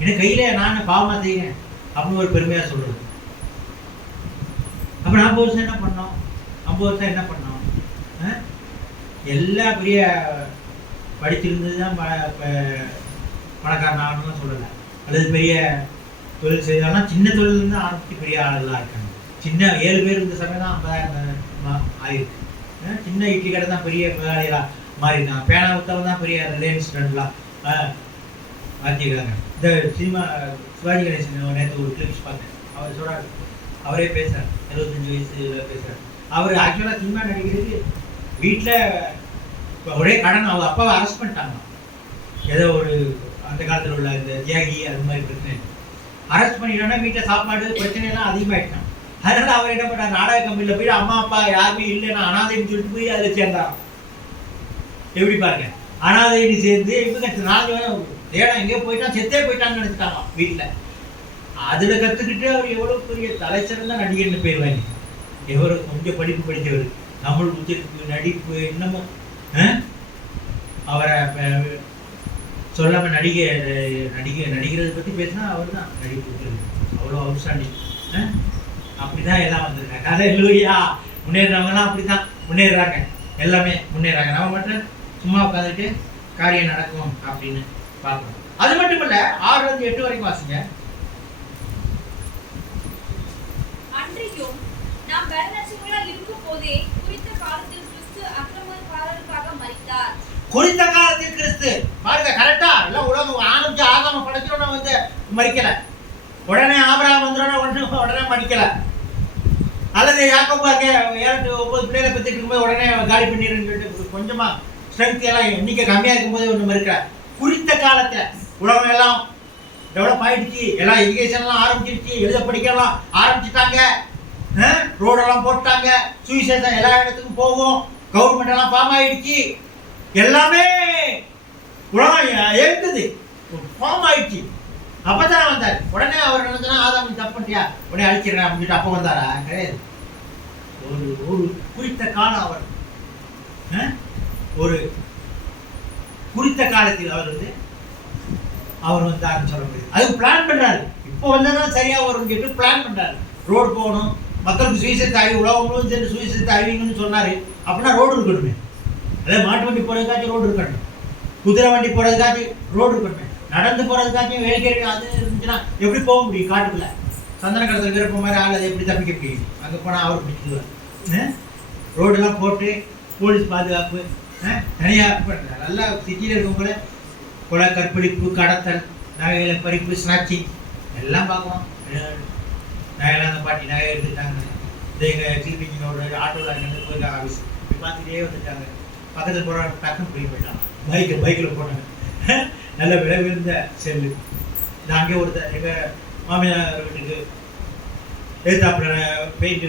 எனக்கு கையில் நான் பாவமாக செய்யறேன் அப்படின்னு ஒரு பெருமையாக சொல்கிறது. அப்போ 40 வருஷம் என்ன பண்ணோம், 50 வருஷம் என்ன பண்ணோம்? எல்லா பெரிய படிச்சிருந்தது தான் பணக்காரன் ஆகணும்னு சொல்லலை. அல்லது பெரிய தொழில் செய்தால்னா சின்ன தொழிலேருந்து ஆரம்பித்து பெரிய ஆளுலாம் இருக்காங்க. சின்ன 7 பேர் இந்த சமயம் தான் 50,000 ஆயிருக்கு. சின்ன இட்லி கடை தான் பெரிய முதலாளிகளாக மாறிருக்காங்க. பேனா வித்தவங்க தான் பெரிய ரிலையன்ஸ் ரெண்டுலாம் மாற்றிருக்காங்க. இந்த சினிமா சிவாஜி கணேசன் நேற்று ஒரு கிளிப்ஸ் பார்த்தேன். அவர் சொல்கிறார், அவரே பேசுகிறார், 75 வயசுல பேசுகிறார். அவர் ஆக்சுவலாக சினிமா நடிகருக்கு வீட்டில் ஒரே கடன், அவங்க அப்பாவை அரெஸ்ட் பண்ணிட்டாங்க. ஏதோ ஒரு அந்த காலத்தில் உள்ள இந்த தியாகி அது மாதிரி பிரச்சனை அரெஸ்ட் பண்ணிட்டோன்னா வீட்டில் சாப்பாடு பிரச்சனைலாம் அதிகமாகிட்டான். அதனால அவர் என்ன பண்ணார், நாடக கம்பெனியில் போய் அம்மா அப்பா யாருமே இல்லைன்னா அனாதைன்னு சொல்லிட்டு போய் அதில் சேர்ந்தாராம். எப்படி பாருங்க, அனாதைன்னு சேர்ந்து இவங்க 4 தேடம் எங்கேயோ போயிட்டா செத்தே போயிட்டான்னு நினைச்சிட்டாங்க வீட்டில். அதில் கற்றுக்கிட்டு அவர் எவ்வளோ பெரிய தலைச்சிறந்த நடிகர்னு பேர் வாங்கி, எவ்வளோ கொஞ்சம் படிப்பு படித்தவர், தமிழ் உச்சரிப்பு, நடிப்பு, இன்னமும் அவரை சொல்லாமல் நடிக்கிறதை பற்றி பேசினா அவர் தான் நடிப்பு அவ்வளோ அவுட்ஸ்டாண்டிங். அப்படி தான் எல்லாம் வந்திருக்காங்க. ஹல்லேலூயா. முன்னேறவங்கலாம் அப்படி தான் முன்னேறாங்க, எல்லாமே முன்னேறாங்க. நம்ம மட்டும் சும்மா உட்காந்துட்டு காரியம் நடக்கும் அப்படின்னு பார்க்கணும். அது மட்டும் இல்லை, 6-8 வரைக்கும் வாசிங்க. அன்றையும் நாம் பலனற்றவர்களாய் இருக்கும் போதே குறித்த காலத்தில் கிறிஸ்து அக்கிரமக்காரருக்காக மரித்தார். குறித்த காலத்தில் கிறிஸ்து பாருங்க, கரெக்டா எல்லாம் உலகம் ஆரம்பிச்சு ஆகாம படைக்கிறோம் வந்து மறிக்கல, உடனே ஆபிரகாம் வந்துடும் உடனே மறிக்கல, அல்லது யாக்கோபு 7-9 பிள்ளைகளை பத்திட்டு இருக்கும்போது உடனே காலி பண்ணிடுன்னு சொல்லிட்டு கொஞ்சமா ஸ்ட்ரென்த் எல்லாம் எண்ணிக்கை கம்மியா இருக்கும்போது ஒன்று மறுக்கிற. குறித்த காலத்துல உலகம் எல்லாம் டெவலப் ஆயிடுச்சு, எல்லாம் எஜுகேஷன்லாம் ஆரம்பிச்சிருச்சு, எழுத படிக்கலாம் ஆரம்பிச்சுட்டாங்க, ரோடெல்லாம் போட்டாங்க, சுவிசேஷம் எல்லா இடத்துக்கும் போகும், கவர்மெண்ட் எல்லாம் ஃபார்ம் ஆயிடுச்சு, எல்லாமே உலகம் இருக்குது, ஃபார்ம் ஆயிடுச்சு. அப்பதான் வந்தார். உடனே அவர் நினைச்சா ஆதாம் தப்பு பண்ணியா உடனே அழிச்சிடறேன் அப்படின்னு சொல்லிட்டு அப்போ வந்தாரா? கிடையாது. ஒரு குறித்த காலம் அவர் ஒரு குறித்த காலத்தில் அவர் வந்தாருன்னு சொல்ல முடியாது. அதுக்கு பிளான் பண்றாரு. இப்போ வந்தாதான் சரியா வரும்னு சொல்லிட்டு பிளான் பண்றாரு. ரோடு போகணும், மக்களுக்கு சுவிசேஷத்தை அறிவி, உலகம் முழுவதும் சேர்ந்து சுவிசேஷத்தை அறிவிங்கன்னு சொன்னாரு. அப்படின்னா ரோடு இருக்கணுமே, அதாவது மாட்டு வண்டி போறதுக்காச்சும் ரோடு இருக்கணும், குதிரை வண்டி போறதுக்காச்சும் ரோடு இருக்கணுமே, நடந்து போறதுக்காச்சும் வேலைக்கு அது இருந்துச்சுன்னா எப்படி போக முடியும்? காட்டுக்குள்ள சந்தன கடத்தல் விருப்ப மாதிரி ஆள் அதை எப்படி தப்பிக்க முடியும்? அங்கே போனால் அவர் பிடிச்சிடுவார். ரோடெல்லாம் போட்டு போலீஸ் பாதுகாப்பு தனியாக நல்லா சிட்டியில் இருக்கவங்கள கொலை, கற்பழிப்பு, கடத்தல், நகைகளை பறிப்பு, ஸ்நாச்சிங் எல்லாம் பார்க்கலாம். நகையெல்லாம் அந்த பாட்டி நகை எடுத்துட்டாங்க. இந்த எங்கள் கிளினிக்கினோட ஆட்டோவில் அங்கே போயிருக்காங்க ஆஃபீஸ் பார்த்துட்டே வந்துட்டாங்க. பக்கத்தில் போகிற டக்குன்னு போயிட்டாங்க. பைக்கில் போனாங்க. நல்ல விலை விழுந்த செல்லு. நான் அங்கே ஒருத்தர் எங்கள் மாமியார் வீட்டுக்கு எழுத்தாப்புல பெயிண்ட்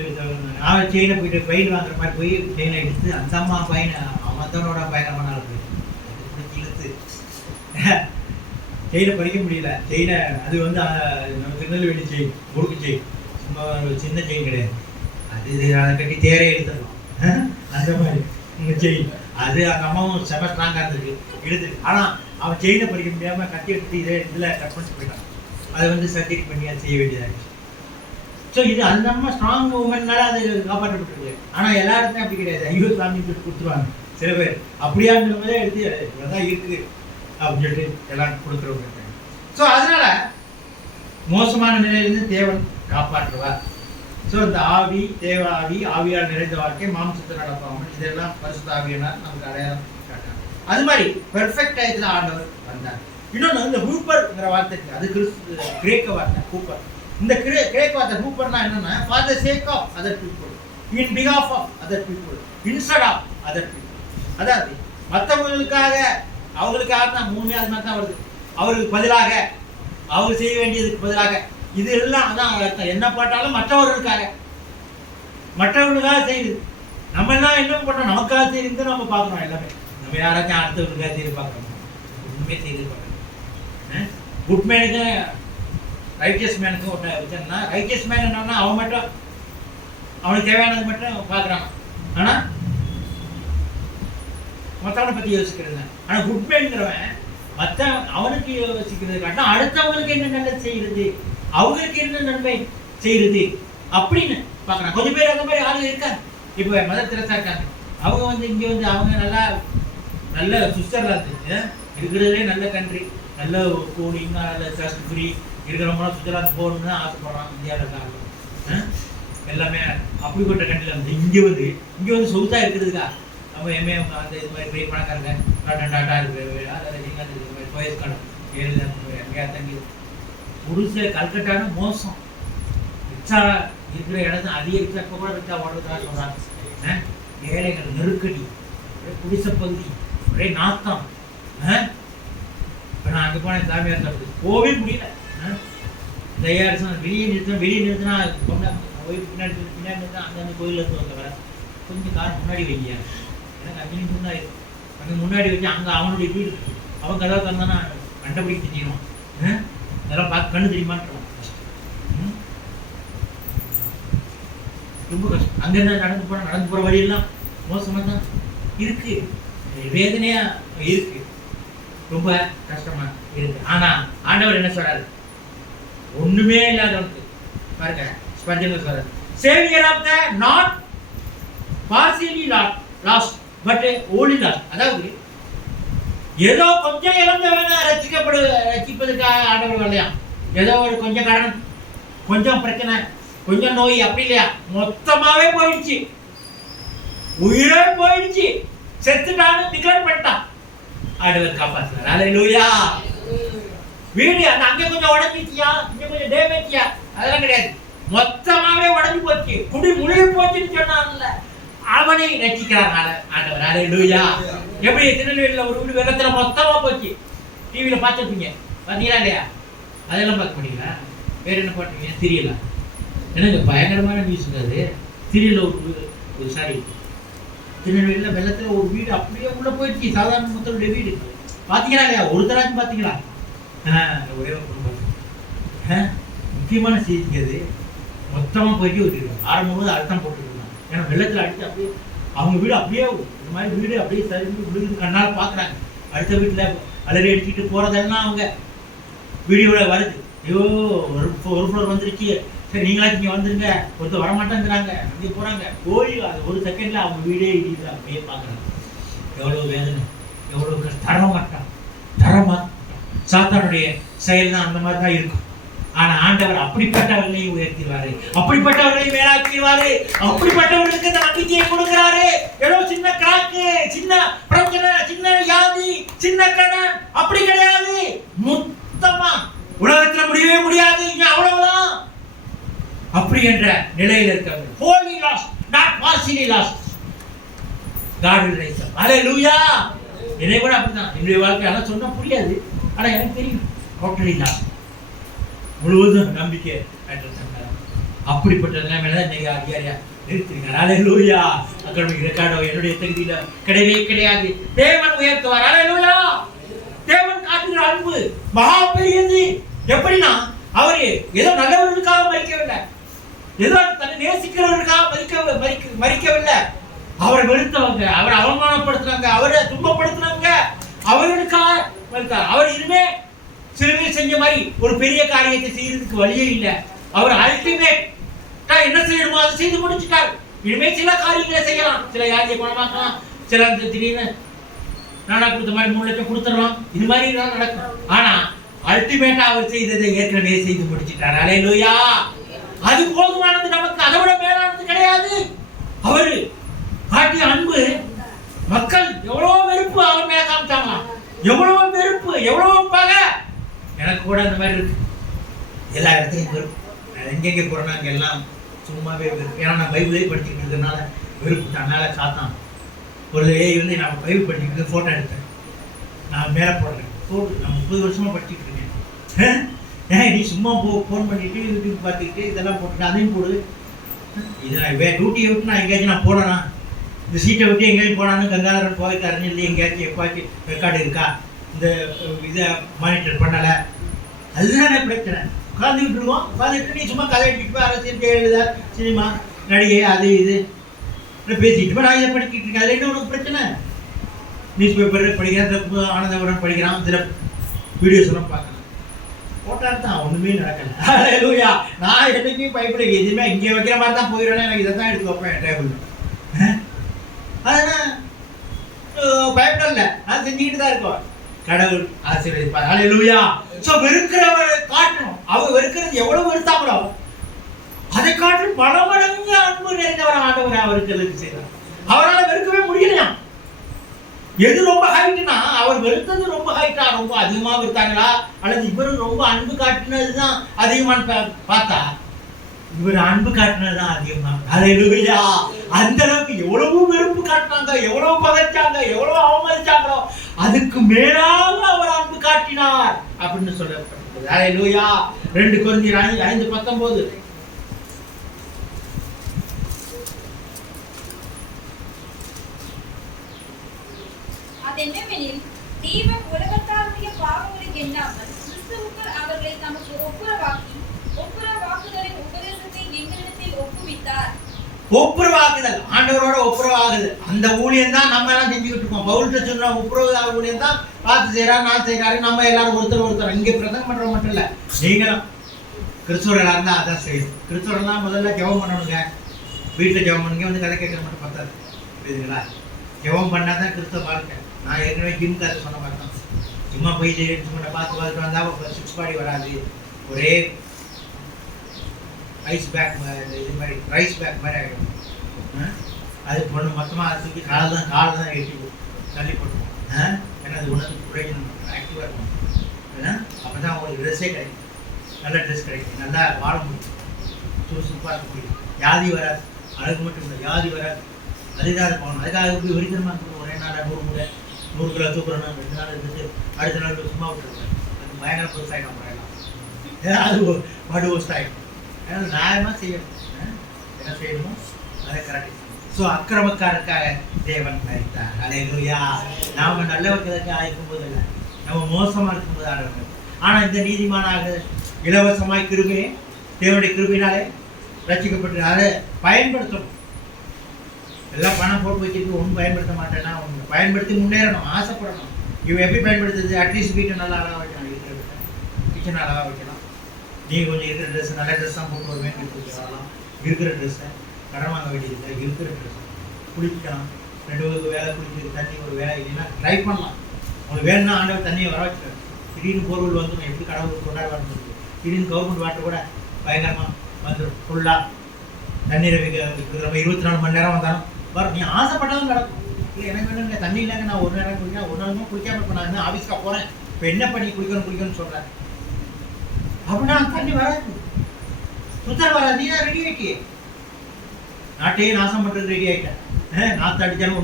அவன் செயினை போயிட்டு பெயிண்ட் வாங்குற மாதிரி போய் செயினை எடுத்து அந்த அம்மா பையனை அவனோட பயங்கரமான பிடிச்சி இழுத்து செயினை பறிக்க முடியல. செயினை அது நம்ம திருநெல்வேலி செயின், முறுக்கு செயின், சும்மா ஒரு சின்ன செயின் கிடையாது. அது அதை கட்டி தேரே எடுத்துடலாம். அந்த மாதிரி செயின் அது அந்த அம்மாவும் செம ஸ்ட்ராங்காக இருந்திருக்கு, எடுத்து. ஆனால் அவன் செயினை பறிக்க முடியாமல் கட்டி எடுத்து இதில் கட் பண்ணிட்டு போயிட்டான். அதை சர்ஜரி பண்ணி அதை செய்ய வேண்டியதாகிடுச்சு. ஸோ இது அந்த அம்மா ஸ்ட்ராங் உமன்னால அது காப்பாற்றப்பட்டிருக்கு. ஆனால் எல்லா இடத்துலையும் அப்படி கிடையாது. ஐயோ சாமி கொடுத்துருவாங்க சில பேர். அப்படியா போதே எடுத்து இவ்வளோதான் இருக்குது அப்படின்னு சொல்லிட்டு எல்லாம் கொடுக்குறவங்க இருக்காங்க. ஸோ அதனால மோசமான நிலையிலிருந்து தேவன் காப்பாற்றுவார். ஸோ இந்த ஆவி, தேவ ஆவி, ஆவியால் நிறைந்த வாழ்க்கை, மாம்சத்தை நடப்பாமல் இதெல்லாம் பரிசுத்த ஆவியினால் நமக்கு அடையாளம் காட்டுறாங்க. அது மாதிரி பெர்ஃபெக்ட் டயத்தில் ஆண்டவர் வந்தார். இன்னொன்று இந்த ஹூப்பர்ங்கிற வார்த்தைக்கு, அது கிரேக்க வார்த்தை ஹூப்பர். இந்த கிரேக்க வார்த்தை ஹூப்பர்னா என்னன்னா, for the sake of other people, in பிகாஃப் of other people, instead of other people. அதாவது மற்றவங்களுக்காக, அவங்களுக்காக தான் 3 அது மாதிரி தான் வருது. அவருக்கு பதிலாக, அவர் செய்ய வேண்டியதுக்கு பதிலாக, இது எல்லாம் அதான் அர்த்தம். என்ன பாட்டாலும் மற்றவர்களுக்காக செய்யுது. நம்ம எல்லாம் என்ன பண்ணுறோம்? நமக்காக செய்யுது நம்ம பார்க்கணும். எல்லாமே நம்ம யாராச்சும் அடுத்தவர்களுக்காக செய்து பார்க்கணும், ஒன்றுமே செய்து பார்க்கணும். குட் மேனுக்கு ரைட்டியஸ் மேனுக்கும் ஒன்று வச்சோம்னா, ரைட்டியஸ் மேன் என்னன்னா அவன் மட்டும் அவனுக்கு தேவையானது மட்டும் பார்க்குறான், ஆனால் மற்றவனை பற்றி யோசிக்கிறது. ஆனால் குட் மேன்கிறவன் மற்ற அவனுக்கு யோசிக்கிறது காட்டினா அடுத்தவங்களுக்கு என்ன நல்லது செய்கிறது, அவங்களுக்கு என்ன நன்மை செய்கிறது அப்படின்னு பார்க்குறான். கொஞ்சம் பேர் அந்த மாதிரி ஆளுங்க இருக்காங்க. இப்போ மதர் தெரசா இருக்காங்க. அவங்க இங்கே அவங்க நல்ல சுவிட்சர்லாந்து இருக்கிறதுலே நல்ல கண்ட்ரி, நல்ல கூலிங், நல்ல ட்ரஸ்ட் ஃப்ரீ இருக்கிறவங்களாம் சுவிட்சர்லாந்து போகணும்னு தான் ஆசைப்படுறான். இந்தியாவில் இருக்காங்க எல்லாமே. அப்படிப்பட்ட கண்ட்ரியில் இங்கே சொகுசாக இருக்கிறதுக்கா நம்ம எம்ஏ அந்த இது மாதிரி பெரிய பணக்காரங்க டாட்டா இருக்குது, ரஜினிகாந்த் இது மாதிரி போயஸ் கார்டு எங்கேயா தங்கி புதுசு கல்கட்டான மோசம். ரிச்சா இருக்கிற இடத்துல அதிக ரிச்சா இப்போ கூட ரிச்சா ஓடுறதுக்காக சொல்கிறாங்க. ஏழைகள் நெருக்கடி, குடிசப்பகுதி, ஒரே நாத்தம். இப்போ நான் அங்கே போனேன், சாமியார் சாப்பிடுது போகவே முடியல. தயாரிசம் வெளியே நிறுத்தினா பின்னாடி நிறுத்தினா அந்த கோயிலில் இருந்து வந்த வர கொஞ்சம் கார் முன்னாடி வைங்க, எனக்கு 5 நிமிஷம் தான் ஆயிடும். அங்கே முன்னாடி வச்சு அங்கே அவனுடைய வீடு அவன் கதவை தந்தானா கண்டுபிடிக்க தெரியுமா? அதெல்லாம் பார்த்து கண்ணு தெரியுமான்றான். ரொம்ப கஷ்டம். அங்கேருந்து நடந்து போகிற வழியெல்லாம் மோசமாக தான் இருக்கு, வேதனையாக இருக்கு. ரொம்ப கஷ்டமா இருக்கு. ஆனா ஆண்டவர் என்ன சொல்றாரு? ஒண்ணுமே இல்லாதவனுக்கு பாருங்க, ஸ்பர்ஜன் சொல்றாரு, saviour of the not partially lost but only lost. அதாவது ஏதோ கொஞ்சம் இழந்தவன ரட்சிப்பதற்காக ஆண்டவர் வரலையா? ஏதோ ஒரு கொஞ்சம் கடன், கொஞ்சம் பிரச்சனை, கொஞ்சம் நோய், அப்படி இல்லையா? மொத்தமாவே போயிடுச்சு, உயிரே போயிடுச்சு, செத்துட்டான்னு டிக்ளேர் பண்ணிட்டான். ஆண்டவர் காப்பாற்றுறார். ஹல்லேலூயா. வீடு அங்க கொஞ்சம் உடஞ்சிச்சியா, இங்க கொஞ்சம் டேமேஜியா, அதெல்லாம் கிடையாது. மொத்தமாவே உடஞ்சு போச்சு, குடி முழுகி போச்சுன்னு சொன்னான்ல, அவனை ரட்சிக்கிறார் ஆண்டவர். ஹல்லேலூயா. எப்படி திருநெல்வேலியில் ஒரு வீடு வெள்ளத்துல மொத்தமா போச்சு, டிவியில பார்த்துருப்பீங்க, பார்த்தீங்களா இல்லையா? அதெல்லாம் பார்க்க முடியுங்களா? வேற என்ன பார்த்தீங்க? சீரியலா? எனக்கு பயங்கரமான நியூஸ் அது. சீரியல்ல ஒரு சாரி, திருநெல்வேலியில் வெள்ளத்துல ஒரு வீடு அப்படியே உள்ள போயிடுச்சு, சாதாரண மக்களுடைய வீடு. பார்த்தீங்களா இல்லையா? ஒரு தராஜ் பார்த்தீங்களா? ஒரே ஒரு குடும்பம். முக்கியமான செய்திக்கு அது மொத்தமாக போயிட்டு விட்டுருக்காங்க. ஆரம்பம்போது அர்த்தம் போட்டுருக்காங்க. ஏன்னா வெள்ளத்தில் அடித்து அப்படியே அவங்க வீடு அப்படியே இந்த மாதிரி வீடு அப்படியே சரிஞ்சு விழுது கண்ணால் பார்க்குறாங்க. அடுத்த வீட்டில் அலறி அடிச்சுட்டு போகிறதெல்லாம் அவங்க வீடியோவில் வருது. ஐயோ ஒரு ஃப்ளோர் வந்துருச்சு, சரி நீங்களா இங்கே வந்துருங்க, ஒருத்தர் வரமாட்டேங்கிறாங்க, அங்கே போகிறாங்க, போய் அது ஒரு செகண்டில் அவங்க வீடே இடிக்குது. அப்படியே பார்க்குறாங்க. எவ்வளோ வேதனை, எவ்வளோ தரமாட்டான், தரமாட்டான். சாத்தானுடைய செயல் தான் அந்த மாதிரி தான் இருக்கும். ஆனா ஆண்டவர் அப்படிப்பட்டவர்களையும் உயர்த்திடுவாரு, அப்படிப்பட்டவர்களையும் மேலாக்கிடுவாரு, அப்படிப்பட்டவர்களுக்கு இந்த நம்பிக்கையை கொடுக்கிறாரு. ஏதோ சின்ன கிராக்கு, சின்ன பிரச்சனை, சின்ன வியாதி, சின்ன கடன், அப்படி கிடையாது. மொத்தமா உலகத்துல முடியவே முடியாது, இங்க அவ்வளவுதான் அப்படி என்ற நிலையில் இருக்காங்க. Wholly lost, not partially lost. God will raise up. Hallelujah. என்னை கூட அப்படிதான். என்னுடைய வாழ்க்கை எல்லாம் சொன்னா புரியாது, ஆனா எனக்கு தெரியும். டோட்டலி லாஸ்ட், முழுவதும் நம்பிக்கை. அப்படிப்பட்ட நிலைமையில தான் இன்னைக்கு அதிகாரியா நிறுத்திருக்காரு. ஹல்லேலூயா. அகாடமிக் ரெக்கார்டோ என்னுடைய தகுதியில கிடையவே கிடையாது. தேவன் உயர்த்துவார். ஹல்லேலூயா. தேவன் காட்டுகிற அன்பு மகா பெரியது. எப்படின்னா அவரு ஏதோ நல்லவர்களுக்காக மறிக்கவில்லை, ஏதோ தன்னை நேசிக்கிறவர்களுக்காக மறிக்கவில்லை. அவரை வெறுத்தவங்க, அவரை அவமானப்படுத்துறாங்க, அவரை துன்பப்படுத்துறாங்க, அவர்களுக்காக மறித்தார். அவர் இனிமே சிறுவை செஞ்ச மாதிரி ஒரு பெரிய காரியத்தை செய்யறதுக்கு வழியே இல்லை. அவர் அல்டிமேட் என்ன செய்யணுமோ அதை செய்து முடிச்சுட்டார். இனிமே சில காரியங்களை செய்யலாம், சில யாரையை குணமாக்கலாம், சில திடீர்னு நானா கொடுத்த மாதிரி 3 லட்சம் கொடுத்துடலாம், இது மாதிரி தான் நடக்கும். ஆனா அல்டிமேட்டா அவர் செய்ததை ஏற்கனவே செய்து முடிச்சுட்டார். ஹல்லேலூயா. அது போதுமானது, நமக்கு அதை விட மேலானது கிடையாது. அவரு காட்டிய அன்பு, மக்கள் எவ்வளவு வெறுப்பு அவர் மேல காமிச்சாங்களாம், எவ்வளவு வெறுப்பு, எவ்வளவு பகை. எனக்கு கூட அந்த மாதிரி இருக்கு. எல்லா இடத்துலையும் வெறுப்பு. எங்கெங்கே போறேன்னா அங்கே எல்லாம் சும்மாவே வெறுப்பு. ஏன்னா நான் பைபிளே படிச்சுக்கிட்டு இருக்கிறதுனால வெறுப்பு தன்னால சாத்தான். ஒரு வந்து நான் பைபிள் படிச்சுக்கிட்டு ஃபோட்டோ எடுத்தேன், நான் மேலே போடுறேன். நான் 30 வருஷமா படிச்சுக்கிட்டு இருக்கேன். ஏன் நீ சும்மா ஃபோன் பண்ணிட்டு யூடியூப் பார்த்துக்கிட்டு இதெல்லாம் போட்டுட்டு அதையும் போடு. இதை நான் டியூட்டியை விட்டு நான் எங்கேயாச்சும் நான் போனேன்னா, இந்த சீட்டை விட்டு எங்கேயும் போனாலும் கங்காதரன் போய் அறிஞர்ல எங்கேயாச்சும் எப்பாச்சும் ரெக்கார்டு இருக்கா, இந்த இதை மானிட்டர் பண்ணலை, அதுதானே பிரச்சனை. உட்காந்துக்கிட்டு இருக்கோம், உட்காந்துட்டு நீ சும்மா கதை அடிச்சுட்டு அரசியல் ஜெயலலிதா சினிமா நடிகை அது இது பேசிக்கிட்டு நான் இதை படிச்சுட்டு இருக்கேன். அதில் என்ன உனக்கு பிரச்சனை? நியூஸ் பேப்பர் படிக்கிறேன், ஆனந்தவுடன் படிக்கிறான், சில வீடியோஸ் எல்லாம் பார்க்குறேன். போட்டால் தான் ஒன்றுமே நடக்கலை. ஹல்லேலூயா. நான் என்னைக்கும் பைபிள் எதுவுமே இங்கே வைக்கிற மாதிரி தான் போயிடுவேன். எனக்கு இதை தான் எடுத்து வைப்பேன் டேபிள். அதனால் பயப்படல, நான் செஞ்சுக்கிட்டு தான் இருக்கோம். கடவுள் ஆசீர்வதிப்பார். ஹல்லேலூயா. சோ வெறுக்கிறவரை காட்டணும். அவர் வெறுக்கிறது எவ்வளவு வெறுத்தாங்களோ அதை காட்டும் பல மடங்கு அன்பு நிறைந்தவர் ஆண்டவர் அவருக்கு செய்தார். அவரால் வெறுக்கவே முடியலையா. எது ரொம்ப ஹைட்னா, அவர் வெறுத்தது ரொம்ப ஹைட்டா, ரொம்ப அதிகமா வெறுத்தாங்களா, அல்லது இவரு ரொம்ப அன்பு காட்டினதுதான் அதிகமானு பார்த்தா இவர் அன்பு காட்டினதுதான் அதிகமா. ஹல்லேலூயா. அந்த அளவுக்கு எவ்வளவு வெறுப்பு காட்டினாங்க, எவ்வளவு பகைச்சாங்க, எவ்வளவு அவமதிச்சாங்களோ அதுக்கு மேலாக அவர் அன்பு காட்டினார் அப்படின்னு சொல்லப்பட்டது. ஹல்லேலூயா. 2 கொரிந்தியர் 5:19. அதென்னவெனில், தேவன் உலகத்தாருடைய பாவங்களுக்கு எண்ணாமல் கிறிஸ்துவுக்குள் அவர்களை தமக்கு ஒப்புரவாக்குதலின் உபதேசத்தை எங்களிடத்தில் ஒப்புவித்தார். ஒப்புரவாகுதல், ஆண்டவரோட ஒப்புரவாகுது. அந்த ஊழியம் தான் நம்ம எல்லாம் செஞ்சுக்கிட்டு இருக்கோம். பவுல்கிட்ட சொன்ன ஒப்புரவு ஊழியம் தான் பார்த்து செய்யறாரு, நான் செய்யறாரு. நம்ம எல்லாரும் ஒருத்தர் இங்கே பிரசங்கம் பண்றவங்க மட்டும் இல்ல, நீங்களும் கிறிஸ்துவர்களா இருந்தா அதான் செய்யும். கிறிஸ்துவர்கள்லாம் முதல்ல ஜெபம் பண்ணணுங்க. வீட்டில் ஜெபம் பண்ணுங்க, வந்து கதை கேட்கற மட்டும் பத்தாது. புரியுதுங்களா? ஜெபம் பண்ணாதான் கிறிஸ்துவ வாழ்க்கை. நான் ஏற்கனவே ஜிம்க்கு அதை சொன்ன மாதிரி தான். சும்மா போய் சும்மா பார்த்து வந்தா சிக்ஸ் பாடி வராது. ஒரே ஐஸ் பேக் இது மாதிரி ரைஸ் பேக் மாதிரி ஆகிடும். அது பொண்ணு மொத்தமாக அதை தூக்கி கால் தான் எட்டி தள்ளி போட்டுருவோம். ஏன்னா அது உணவு குறைக்கணும், ஆக்டிவாக இருக்கணும். அப்போ தான் உங்களுக்கு ட்ரெஸ்ஸே கிடைக்கும், நல்ல ட்ரெஸ் கிடைக்கும், நல்லா வாழ முடியும், சுறுசுறுப்பாக இருக்க முடியும், வியாதி வராது. அழகு மட்டும் இல்லை, வியாதி வராது. அதுதான் இருக்கணும். அதுக்காக போய் விரிக்கணுமா இருக்கணும். ஒரே நாள் 100 கிலோ தூக்குறோன்னா 2 நாள் இருந்துட்டு அடுத்த நாள் சும்மா விட்டுருவேன். அது பயங்கர புதுசாகிடும் முறையெல்லாம். ஏன்னா அது மடு ஒஸ்டாகிடும். ஏன்னா நியாயமாக செய்யணும். என்ன செய்யணுமோ அதை கரெக்டாக. ஸோ அக்கிரமக்காரருக்காக தேவன் மரித்தார். அல்லேலூயா. நாம நல்லவர்களுக்கு ஆயிருக்கும்போது இல்லை, நம்ம மோசமாக இருக்கும்போது ஆடுறோம். ஆனால் இந்த நீதிமானாக இலவசமாய் கிருபை, தேவனுடைய கிருபையினாலே ரட்சிக்கப்பட்டு அதை பயன்படுத்தணும். எல்லாம் பணம் போட்டு வச்சுட்டு ஒன்றும் பயன்படுத்த மாட்டேன்னா ஒன்று பயன்படுத்தி முன்னேறணும், ஆசைப்படணும். இவன் எப்படி பயன்படுத்துறது? அட்லீஸ்ட் வீட்டை நல்லா அழகாக வைக்கலாம், இருக்கிற வீட்டை கிச்சனை அழகாக வைக்கலாம். நீங்கள் கொஞ்சம் இருக்கிற ட்ரெஸ் நல்ல ட்ரெஸ் தான் போட்டு வருவேன் எடுத்து வரலாம். இருக்கிற ட்ரெஸ்ஸை கடன் வாங்க வேண்டியதில்லை, இருக்கிற ட்ரெஸ் குளிக்கலாம். 2 வேலை குளிக்கிறது, தண்ணி ஒரு வேலை இல்லைன்னா ட்ரை பண்ணலாம். உங்களுக்கு வேணும்னா ஆண்டவர் தண்ணியை வர வச்சுருக்காரு. திடீர்னு போர்வெல் வந்துடும், எப்படி கடவுள் கொண்டாட வரணும். திடீர்னு கவர்மெண்ட் வாட்டர் கூட பயங்கரமாக வந்துடும். ஃபுல்லாக தண்ணீரை நம்ம 24 மணி நேரம் வந்தாலும் வரும். நீ ஆசைப்பட்டாலும் கிடக்கும். இல்லை எனக்கு வேணும் இல்லை தண்ணி இல்லைங்க, நான் ஒரு நேரம் குடிக்கிறேன், ஒரு நாளுமே குளிக்காமல் இப்போ நான் ஆஃபீஸ்க்காக போகிறேன், இப்போ என்ன பண்ணி குளிக்கணும்னு சொல்கிறேன். அப்படின்னா தண்ணி வராது, சுத்தம் வராது. நீ தான் ரெடி ஆகிட்டியே, நாட்டையே நாசம் பண்ணுறது ரெடி ஆகிட்டேன். நாற்று அடித்தாலும்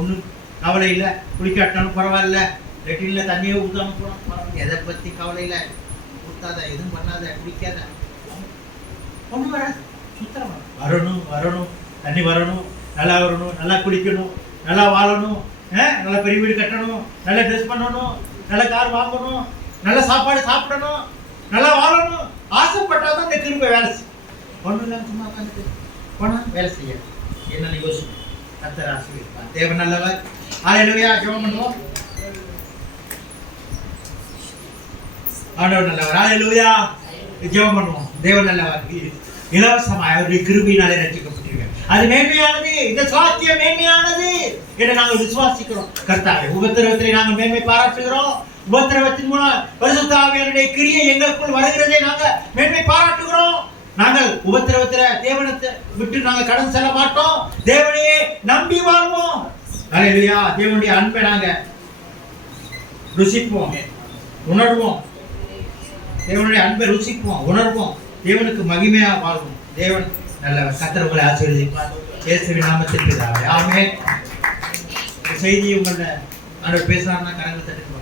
ஒன்றும் கவலை இல்லை, குளிக்காட்டாலும் பரவாயில்ல, லெட்டினில் தண்ணியே ஊற்றாமல் போனால் எதை பற்றி கவலை இல்லை. ஊற்றாத, எதுவும் பண்ணாத, குடிக்காத, ஒன்றும் வராது. சுத்தம் வரணும், தண்ணி வரணும், நல்லா வரணும், நல்லா குளிக்கணும், நல்லா வாழணும், நல்லா பெரிய வீடு கட்டணும், நல்லா ட்ரெஸ் பண்ணணும், நல்ல கார் வாங்கணும், நல்ல சாப்பாடு சாப்பிடணும், நல்லா வாழணும். ஆசைப்பட்டால் தான் இந்த கிருபை வேலை செய்யும். ஒன்றும் இல்லாமல் சும்மா உட்காந்துட்டு போனால் வேலை செய்யாது. என்னென்ன யோசிக்கணும். கர்த்தர் ஆசீர்வதிப்பார். தேவன் நல்லவர். ஹல்லேலூயா. ஜெபம் பண்ணுவோம். ஆண்டவர் நல்லவர். ஹல்லேலூயா. ஜெபம் பண்ணுவோம். தேவன் நல்லவர். இலவசமாய் அவருடைய கிருபையினாலே ரட்சிக்கப்பட்டிருக்கிறார். அது மேன்மையானது, இந்த சாத்தியம் மேன்மையானது என்று நாங்கள் விசுவாசிக்கிறோம். கர்த்தாவே, உபத்திரவத்தை நாங்கள் மேன்மை பாராட்டுகிறோம். உபத்திரவத்தின் மூலம் பரிசுத்த ஆவியானுடைய கிரியை எங்களுக்குள் வருகிறதை நாங்கள் மேன்மை பாராட்டுகிறோம். நாங்கள் உபத்திரவத்தில் தேவனத்தை விட்டு நாங்கள் கடந்து செல்ல மாட்டோம். தேவனையே நம்பி வாழ்வோம். ஹல்லேலூயா. தேவனுடைய அன்பை நாங்கள் ருசிப்போம், உணர்வோம். தேவனுடைய அன்பை ருசிப்போம், உணர்வோம். தேவனுக்கு மகிமையா வாழ்வோம். தேவன் நல்லவர். கர்த்தர் உங்களை ஆசீர்வதிப்பார். இயேசுவின் நாமத்தில் பிதாவே. ஆமென். செய்தி உங்களை ஆண்டவர் பேசுறாருன்னா கரங்களை தட்டுங்க.